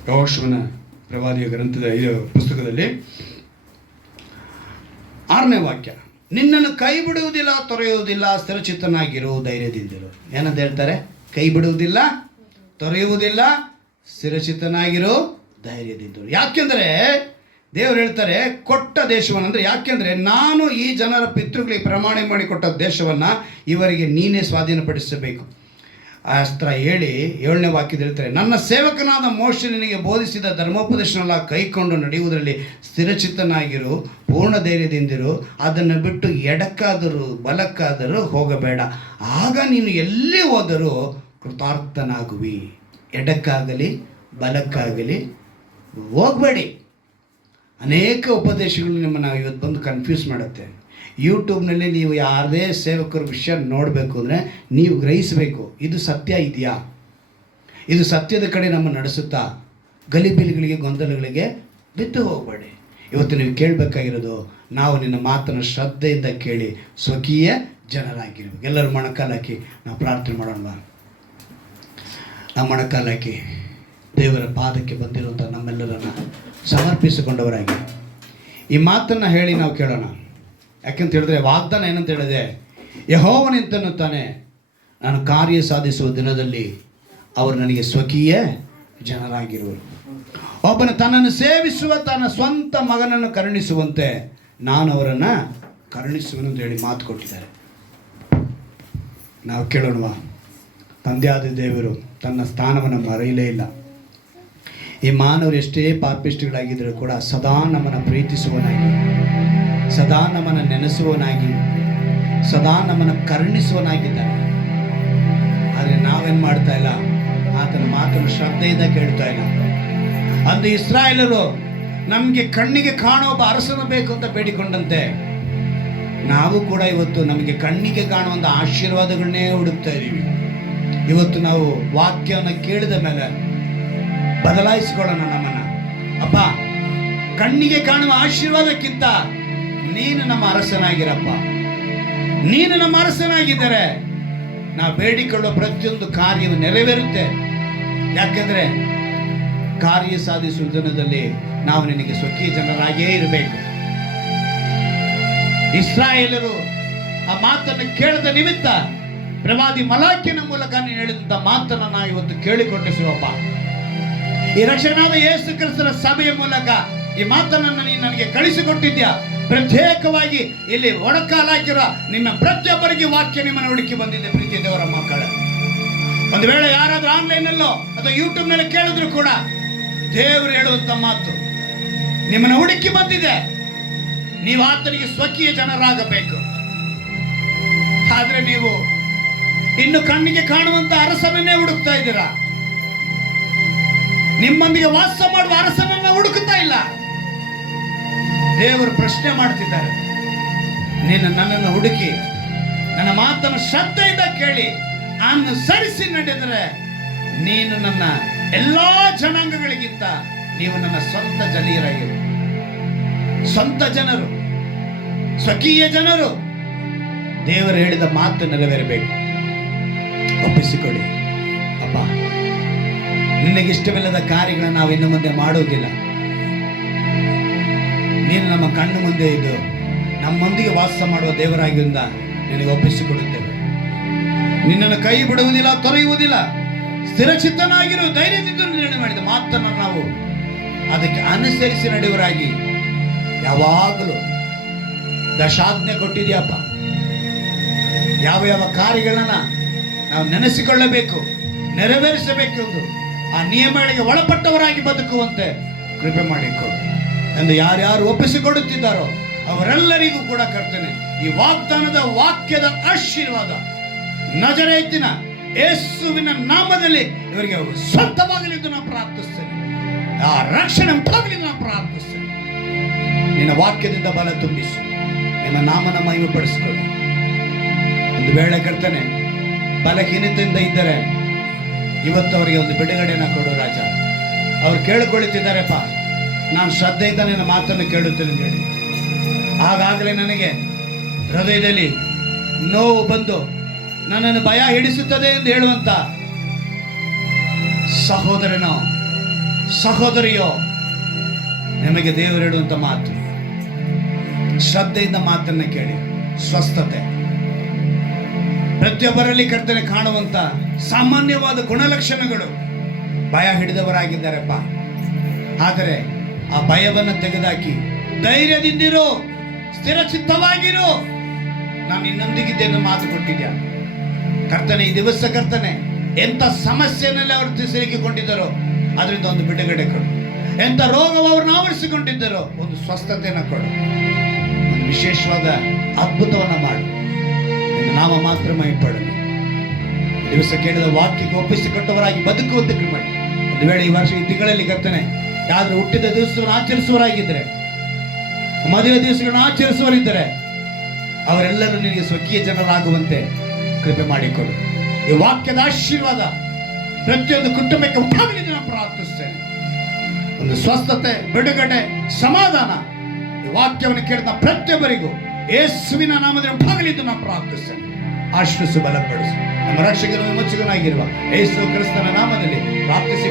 ಯೆಹೋಶುವನ ಪ್ರವಾದಿಯ ಗ್ರಂಥದ ಪುಸ್ತಕದಲ್ಲಿ 6ನೇ ವಾಕ್ಯ, ನಿನ್ನನ್ನು ಕೈ ಬಿಡುವುದಿಲ್ಲ, ತೊರೆಯುವುದಿಲ್ಲ, ಸ್ಥಿರಚಿತ್ತನಾಗಿರು, ಧೈರ್ಯದಿಂದಿರು. ಏನಂತ ಹೇಳ್ತಾರೆ? ಕೈ ಬಿಡುವುದಿಲ್ಲ, ತೊರೆಯುವುದಿಲ್ಲ, ಸ್ಥಿರಚಿತ್ತನಾಗಿರು, ಧೈರ್ಯದಿಂದಿರು. ಯಾಕೆಂದರೆ ದೇವರು ಹೇಳ್ತಾರೆ, ಕೊಟ್ಟ ದೇಶವನ್ನು, ಅಂದರೆ ಯಾಕೆಂದರೆ ನಾನು ಈ ಜನರ ಪಿತೃಗಳಿಗೆ ಪ್ರಮಾಣ ಮಾಡಿಕೊಟ್ಟ ದೇಶವನ್ನು ಇವರಿಗೆ ನೀನೇ ಸ್ವಾಧೀನಪಡಿಸಬೇಕು. ಅಸ್ತ್ರ ಹೇಳಿ 7ನೇ ವಾಕ್ಯದಲ್ಲಿ ಹೇಳ್ತಾರೆ, ನನ್ನ ಸೇವಕನಾದ ಮೋಶೆ ನಿನಗೆ ಬೋಧಿಸಿದ ಧರ್ಮೋಪದೇಶನೆಲ್ಲ ಕೈಕೊಂಡು ನಡೆಯುವುದರಲ್ಲಿ ಸ್ಥಿರಚಿತ್ತನಾಗಿರು, ಪೂರ್ಣ ಧೈರ್ಯದಿಂದಿರು, ಅದನ್ನು ಬಿಟ್ಟು ಎಡಕ್ಕಾದರೂ ಬಲಕ್ಕಾದರೂ ಹೋಗಬೇಡ, ಆಗ ನೀನು ಎಲ್ಲಿ ಹೋದರೂ ಕೃತಾರ್ಥನಾಗುವಿ. ಎಡಕ್ಕಾಗಲಿ ಬಲಕ್ಕಾಗಲಿ ಹೋಗಬೇಡಿ. ಅನೇಕ ಉಪದೇಶಗಳು ನಿಮ್ಮನ್ನು ಇವತ್ತು ಬಂದು ಕನ್ಫ್ಯೂಸ್ ಮಾಡುತ್ತೆ. ಯೂಟ್ಯೂಬ್ನಲ್ಲಿ ನೀವು ಯಾರದೇ ಸೇವಕರ ವಿಷಯ ನೋಡಬೇಕು ಅಂದರೆ ನೀವು ಗ್ರಹಿಸಬೇಕು, ಇದು ಸತ್ಯ ಇದೆಯಾ, ಇದು ಸತ್ಯದ ಕಡೆ ನಮ್ಮ ನಡೆಸುತ್ತಾ? ಗಲಿಬಿಲಿಗಳಿಗೆ ಗೊಂದಲಗಳಿಗೆ ಬಿದ್ದು ಹೋಗಬೇಡಿ. ಇವತ್ತು ನೀವು ಕೇಳಬೇಕಾಗಿರೋದು, ನಾವು ನಿನ್ನ ಮಾತನ್ನು ಶ್ರದ್ಧೆಯಿಂದ ಕೇಳಿ ಸ್ವಕೀಯ ಜನರಾಗಿರ್ಬೇಕು. ಎಲ್ಲರೂ ಮೊಣಕಾಲಾಕಿ ನಾವು ಪ್ರಾರ್ಥನೆ ಮಾಡೋಣ. ನಾವು ಮೊಣಕಾಲಾಕಿ ದೇವರ ಪಾದಕ್ಕೆ ಬಂದಿರುವಂಥ ನಮ್ಮೆಲ್ಲರನ್ನು ಸಮರ್ಪಿಸಿಕೊಂಡವರಾಗಿ ಈ ಮಾತನ್ನು ಹೇಳಿ ನಾವು ಕೇಳೋಣ. ಯಾಕೆಂತ ಹೇಳಿದ್ರೆ ವಾಗ್ದಾನ ಏನಂತ ಹೇಳಿದೆ? ಯೆಹೋವನೆಂತನ್ನುತ್ತಾನೆ, ನಾನು ಕಾರ್ಯ ಸಾಧಿಸುವ ದಿನದಲ್ಲಿ ಅವರು ನನಗೆ ಸ್ವಕೀಯ ಜನರಾಗಿರುವರು. ಒಬ್ಬನು ತನ್ನನ್ನು ಸೇವಿಸುವ ತನ್ನ ಸ್ವಂತ ಮಗನನ್ನು ಕರುಣಿಸುವಂತೆ ನಾನು ಅವರನ್ನು ಕರುಣಿಸುವೆನು ಅಂತ ಹೇಳಿ ಮಾತು ಕೊಟ್ಟಿದ್ದಾರೆ. ನಾವು ಕೇಳೋಣವಾ? ತಂದೆಯಾದ ದೇವರು ತನ್ನ ಸ್ಥಾನವನ್ನು ಮರೆಯಲೇ ಇಲ್ಲ. ಈ ಮಾನವರು ಎಷ್ಟೇ ಪಾಪಿಷ್ಟಿಗಳಾಗಿದ್ದರೂ ಕೂಡ ಸದಾ ನಮ್ಮನ್ನು ಪ್ರೀತಿಸುವನಾಗಿ, ಸದಾ ನಮ್ಮನ್ನು ನೆನೆಸುವನಾಗಿ, ಸದಾ ನಮ್ಮನ್ನು ಕರುಣಿಸುವನಾಗಿದ್ದಾನೆ. ಆದರೆ ನಾವೇನು ಮಾಡ್ತಾ ಇಲ್ಲ? ಆತನ ಮಾತನ್ನು ಶ್ರದ್ಧೆಯಿಂದ ಕೇಳ್ತಾ ಇಲ್ಲ. ಅಂದು ಇಸ್ರಾಯೇಲರು ನಮಗೆ ಕಣ್ಣಿಗೆ ಕಾಣೋ ಒಬ್ಬ ಅರಸನು ಬೇಕು ಅಂತ ಬೇಡಿಕೊಂಡಂತೆ ನಾವು ಕೂಡ ಇವತ್ತು ನಮಗೆ ಕಣ್ಣಿಗೆ ಕಾಣುವಂಥ ಆಶೀರ್ವಾದಗಳನ್ನೇ ಹುಡುಕ್ತಾ ಇದ್ದೀವಿ. ಇವತ್ತು ನಾವು ವಾಕ್ಯವನ್ನು ಕೇಳಿದ ಮೇಲೆ ಬದಲಾಯಿಸಿಕೊಳ್ಳೋಣ ನಮ್ಮನ್ನು. ಅಪ್ಪ, ಕಣ್ಣಿಗೆ ಕಾಣುವ ಆಶೀರ್ವಾದಕ್ಕಿಂತ ನೀನು ನಮ್ಮ ಅರಸನಾಗಿರಪ್ಪ. ನೀನು ನಮ್ಮ ಅರಸನಾಗಿದ್ದರೆ ನಾವು ಬೇಡಿಕೊಳ್ಳುವ ಪ್ರತಿಯೊಂದು ಕಾರ್ಯವು ನೆರವೇರುತ್ತೆ. ಯಾಕೆಂದರೆ ಕಾರ್ಯ ಸಾಧಿಸುವ ದಿನದಲ್ಲಿ ನಾವು ನಿನಗೆ ಸ್ವಕೀಯ ಜನರಾಗಿಯೇ ಇರಬೇಕು. ಇಸ್ರಾಯೇಲರು ಆ ಮಾತನ್ನು ಕೇಳದ ನಿಮಿತ್ತ ಪ್ರವಾದಿ ಮಲಾಕಿನ ಮೂಲಕ ನೀನು ಹೇಳಿದಂಥ ಮಾತನ್ನು ನಾವು ಇವತ್ತು ಕೇಳಿಕೊಂಡಿಸುವಪ್ಪ. ಈ ರಕ್ಷಣಾದ ಯೇಸು ಕ್ರಿಸ್ತನ ಸಭೆಯ ಮೂಲಕ ಈ ಮಾತನ್ನು ನೀನು ನನಗೆ ಕಳಿಸಿಕೊಟ್ಟಿದ್ಯಾ. ಪ್ರತ್ಯೇಕವಾಗಿ ಇಲ್ಲಿ ಒಣಕಾಲಾಕಿರೋ ನಿಮ್ಮ ಪ್ರತಿಯೊಬ್ಬರಿಗೆ ವಾಕ್ಯ ನಿಮ್ಮನ್ನು ಹುಡುಕಿ ಬಂದಿದೆ. ಪ್ರೀತಿ ದೇವರ ಮಕ್ಕಳ, ಒಂದು ವೇಳೆ ಯಾರಾದ್ರೂ ಆನ್ಲೈನಲ್ಲೋ ಅಥವಾ ಯೂಟ್ಯೂಬ್ನಲ್ಲಿ ಕೇಳಿದ್ರು ಕೂಡ ದೇವರು ಹೇಳುವಂಥ ಮಾತು ನಿಮ್ಮನ್ನು ಹುಡುಕಿ ಬಂದಿದೆ. ನೀವು ಆತನಿಗೆ ಸ್ವಕೀಯ ಜನರಾಗಬೇಕು. ಆದ್ರೆ ನೀವು ಇನ್ನು ಕಣ್ಣಿಗೆ ಕಾಣುವಂತ ಅರಸನನ್ನೇ ಹುಡುಕ್ತಾ ಇದ್ದೀರಾ. ನಿಮ್ಮೊಂದಿಗೆ ವಾಸ ಮಾಡುವ ಅರಸನನ್ನ ಹುಡುಕುತ್ತಾ ಇಲ್ಲ. ದೇವರು ಪ್ರಶ್ನೆ ಮಾಡ್ತಿದ್ದಾರೆ, ನನ್ನನ್ನು ಹುಡುಕಿ ನನ್ನ ಮಾತನ್ನು ಶ್ರದ್ಧೆಯಿಂದ ಕೇಳಿ ಅನುಸರಿಸಿ ನಡೆದರೆ ನೀನು ನನ್ನ ಎಲ್ಲಾ ಜನಾಂಗಗಳಿಗಿಂತ ನೀವು ನನ್ನ ಸ್ವಂತ ಜನರಾಗಿರು. ಸ್ವಂತ ಜನರು, ಸ್ವಕೀಯ ಜನರು. ದೇವರು ಹೇಳಿದ ಮಾತು ನೆರವೇರಬೇಕು. ಒಪ್ಪಿಸಿಕೊಡಿ ಅಪ್ಪ. ನಿನಗಿಷ್ಟವಿಲ್ಲದ ಕಾರ್ಯಗಳನ್ನು ನಾವು ಇನ್ನು ಮುಂದೆ ಮಾಡೋದಿಲ್ಲ. ನೀನು ನಮ್ಮ ಕಣ್ಣು ಮುಂದೆ ಇದ್ದು ನಮ್ಮೊಂದಿಗೆ ವಾಸ ಮಾಡುವ ದೇವರಾಗಿಂದ ನಿನಗೆ ಒಪ್ಪಿಸಿಕೊಡುತ್ತೇವೆ. ನಿನ್ನನ್ನು ಕೈ ಬಿಡುವುದಿಲ್ಲ, ತೊರೆಯುವುದಿಲ್ಲ. ಸ್ಥಿರಚಿತ್ತನಾಗಿರು, ಧೈರ್ಯದಿಂದ ನಿರ್ಣಯ ಮಾಡಿದ ಮಾತನ್ನು ನಾವು ಅದಕ್ಕೆ ಅನುಸರಿಸಿ ನಡೆಯುವರಾಗಿ ಯಾವಾಗಲೂ ದಶಾಜ್ಞೆ ಕೊಟ್ಟಿದೆಯಪ್ಪ. ಯಾವ ಯಾವ ಕಾರ್ಯಗಳನ್ನ ನಾವು ನೆನೆಸಿಕೊಳ್ಳಬೇಕು, ನೆರವೇರಿಸಬೇಕೆಂದು ಆ ನಿಯಮಗಳಿಗೆ ಒಳಪಟ್ಟವರಾಗಿ ಬದುಕುವಂತೆ ಕೃಪೆ ಮಾಡಿಕೊಡು ಎಂದು ಯಾರ್ಯಾರು ಒಪ್ಪಿಸಿಕೊಡುತ್ತಿದ್ದಾರೋ ಅವರೆಲ್ಲರಿಗೂ ಕೂಡ ಕರ್ತನೆ ಈ ವಾಗ್ದಾನದ ವಾಕ್ಯದ ಆಶೀರ್ವಾದ ನಜರೇತಿನ ಯೇಸುವಿನ ನಾಮದಲ್ಲಿ ಇವರಿಗೆ ಸ್ವಂತವಾಗಲಿದ್ದು ನಾನು ಪ್ರಾರ್ಥಿಸ್ತೇನೆ. ಆ ರಕ್ಷಣೆ ಉಂಟಾಗಲಿ ನಾನು ಪ್ರಾರ್ಥಿಸ್ತೇನೆ. ನಿನ್ನ ವಾಕ್ಯದಿಂದ ಬಲ ತುಂಬಿಸು, ನಿಮ್ಮ ನಾಮನ ಮಹಿಮೆ ಪಡಿಸಿಕೊಳ್ಳಿ. ಒಂದು ವೇಳೆ ಕರ್ತನೆ ಬಲಹೀನತೆಯಿಂದ ಇದ್ದರೆ ಇವತ್ತು ಅವರಿಗೆ ಒಂದು ಬಿಡುಗಡೆಯನ್ನು ಕೊಡು ರಾಜ. ಅವ್ರು ಕೇಳಿಕೊಳ್ಳುತ್ತಿದ್ದಾರೆಪ್ಪ, ನಾನು ಶ್ರದ್ಧೆಯಿಂದ ನಿನ್ನ ಮಾತನ್ನು ಕೇಳುತ್ತೇನೆ ಅಂತ ಹೇಳಿ. ಆಗಾಗಲೇ ನನಗೆ ಹೃದಯದಲ್ಲಿ ನೋವು ಬಂದು ನನ್ನನ್ನು ಭಯ ಹಿಡಿಸುತ್ತದೆ ಎಂದು ಹೇಳುವಂತ ಸಹೋದರನೋ ಸಹೋದರಿಯೋ, ನಿಮಗೆ ದೇವರು ಹೇಳುವಂತ ಮಾತು, ಶ್ರದ್ಧೆಯಿಂದ ಮಾತನ್ನು ಕೇಳಿ. ಸ್ವಸ್ಥತೆ ಪ್ರತಿಯೊಬ್ಬರಲ್ಲಿ ಕರ್ತನೆ ಕಾಣುವಂತ ಸಾಮಾನ್ಯವಾದ ಗುಣಲಕ್ಷಣಗಳು. ಭಯ ಹಿಡಿದವರಾಗಿದ್ದಾರಪ್ಪ, ಆದರೆ ಆ ಭಯವನ್ನು ತೆಗೆದುಹಾಕಿ ಧೈರ್ಯದಿಂದಿರು, ಸ್ಥಿರಚಿತ್ತವಾಗಿರು, ನಾನು ನಿನ್ನೊಂದಿಗಿದ್ದೇನೆ ಮಾತು ಕೊಟ್ಟಿದ್ಯಾ ಕರ್ತನೆ. ಈ ದಿವಸ ಕರ್ತನೆ ಎಂಥ ಸಮಸ್ಯೆನಲ್ಲಿ ಅವರು ಸಿಲುಕಿಕೊಂಡಿದ್ದಾರೋ ಅದರಿಂದ ಒಂದು ಬಿಡುಗಡೆ ಕೊಡು. ಎಂಥ ರೋಗವು ಅವ್ರನ್ನ ಆವರಿಸಿಕೊಂಡಿದ್ದಾರೋ ಒಂದು ಸ್ವಸ್ಥತೆಯನ್ನು ಕೊಡು. ಒಂದು ವಿಶೇಷವಾದ ಅದ್ಭುತವನ್ನು ಮಾಡು. ನಿನ್ನ ನಾಮ ಮಾತ್ರ ಮಹಿಪಡಲಿ. ದಿವಸ ಕೇಳಿದ ವಾಕ್ಯಕ್ಕೆ ಒಪ್ಪಿಸಿಕೊಟ್ಟವರಾಗಿ ಬದುಕುವಂತೆ ಕೃಪೆ ಮಾಡಿ. ಒಂದು ವೇಳೆ ಈ ವರ್ಷ ಈ ತಿಂಗಳಲ್ಲಿ ಕರ್ತನೆ ಯಾರು ಹುಟ್ಟಿದ ದಿವಸವನ್ನು ಆಚರಿಸುವರಾಗಿದ್ದರೆ, ಮದುವೆ ದಿವಸಗಳನ್ನು ಆಚರಿಸುವರಿದ್ದರೆ ಅವರೆಲ್ಲರೂ ನಿನಗೆ ಸ್ವಕೀಯ ಜನರಾಗುವಂತೆ ಕೃಪೆ ಮಾಡಿಕೊಡು. ಈ ವಾಕ್ಯದ ಆಶೀರ್ವಾದ ಪ್ರತಿಯೊಂದು ಕುಟುಂಬಕ್ಕೆ ಉಂಟಾಗಲಿ ನಾನು ಪ್ರಾರ್ಥಿಸ್ತೇನೆ. ಒಂದು ಸ್ವಸ್ಥತೆ, ಬಿಡುಗಡೆ, ಸಮಾಧಾನ ಈ ವಾಕ್ಯವನ್ನು ಕೇಳಿದ ಪ್ರತಿಯೊಬ್ಬರಿಗೂ ಯೇಸುವಿನ ನಾಮದಲ್ಲಿ ಉಂಟಾಗಲಿದ್ದು ನಾನು ಪ್ರಾರ್ಥಿಸ್ತೇನೆ. ಆಶ್ರಯಿಸು, ಬಲಪಡಿಸು. ನಮ್ಮ ರಕ್ಷಕರು ವಿಮೋಚಕನಾಗಿರುವ ಯೇಸು ಕ್ರಿಸ್ತನ ನಾಮದಲ್ಲಿ ಪ್ರಾರ್ಥಿಸಿ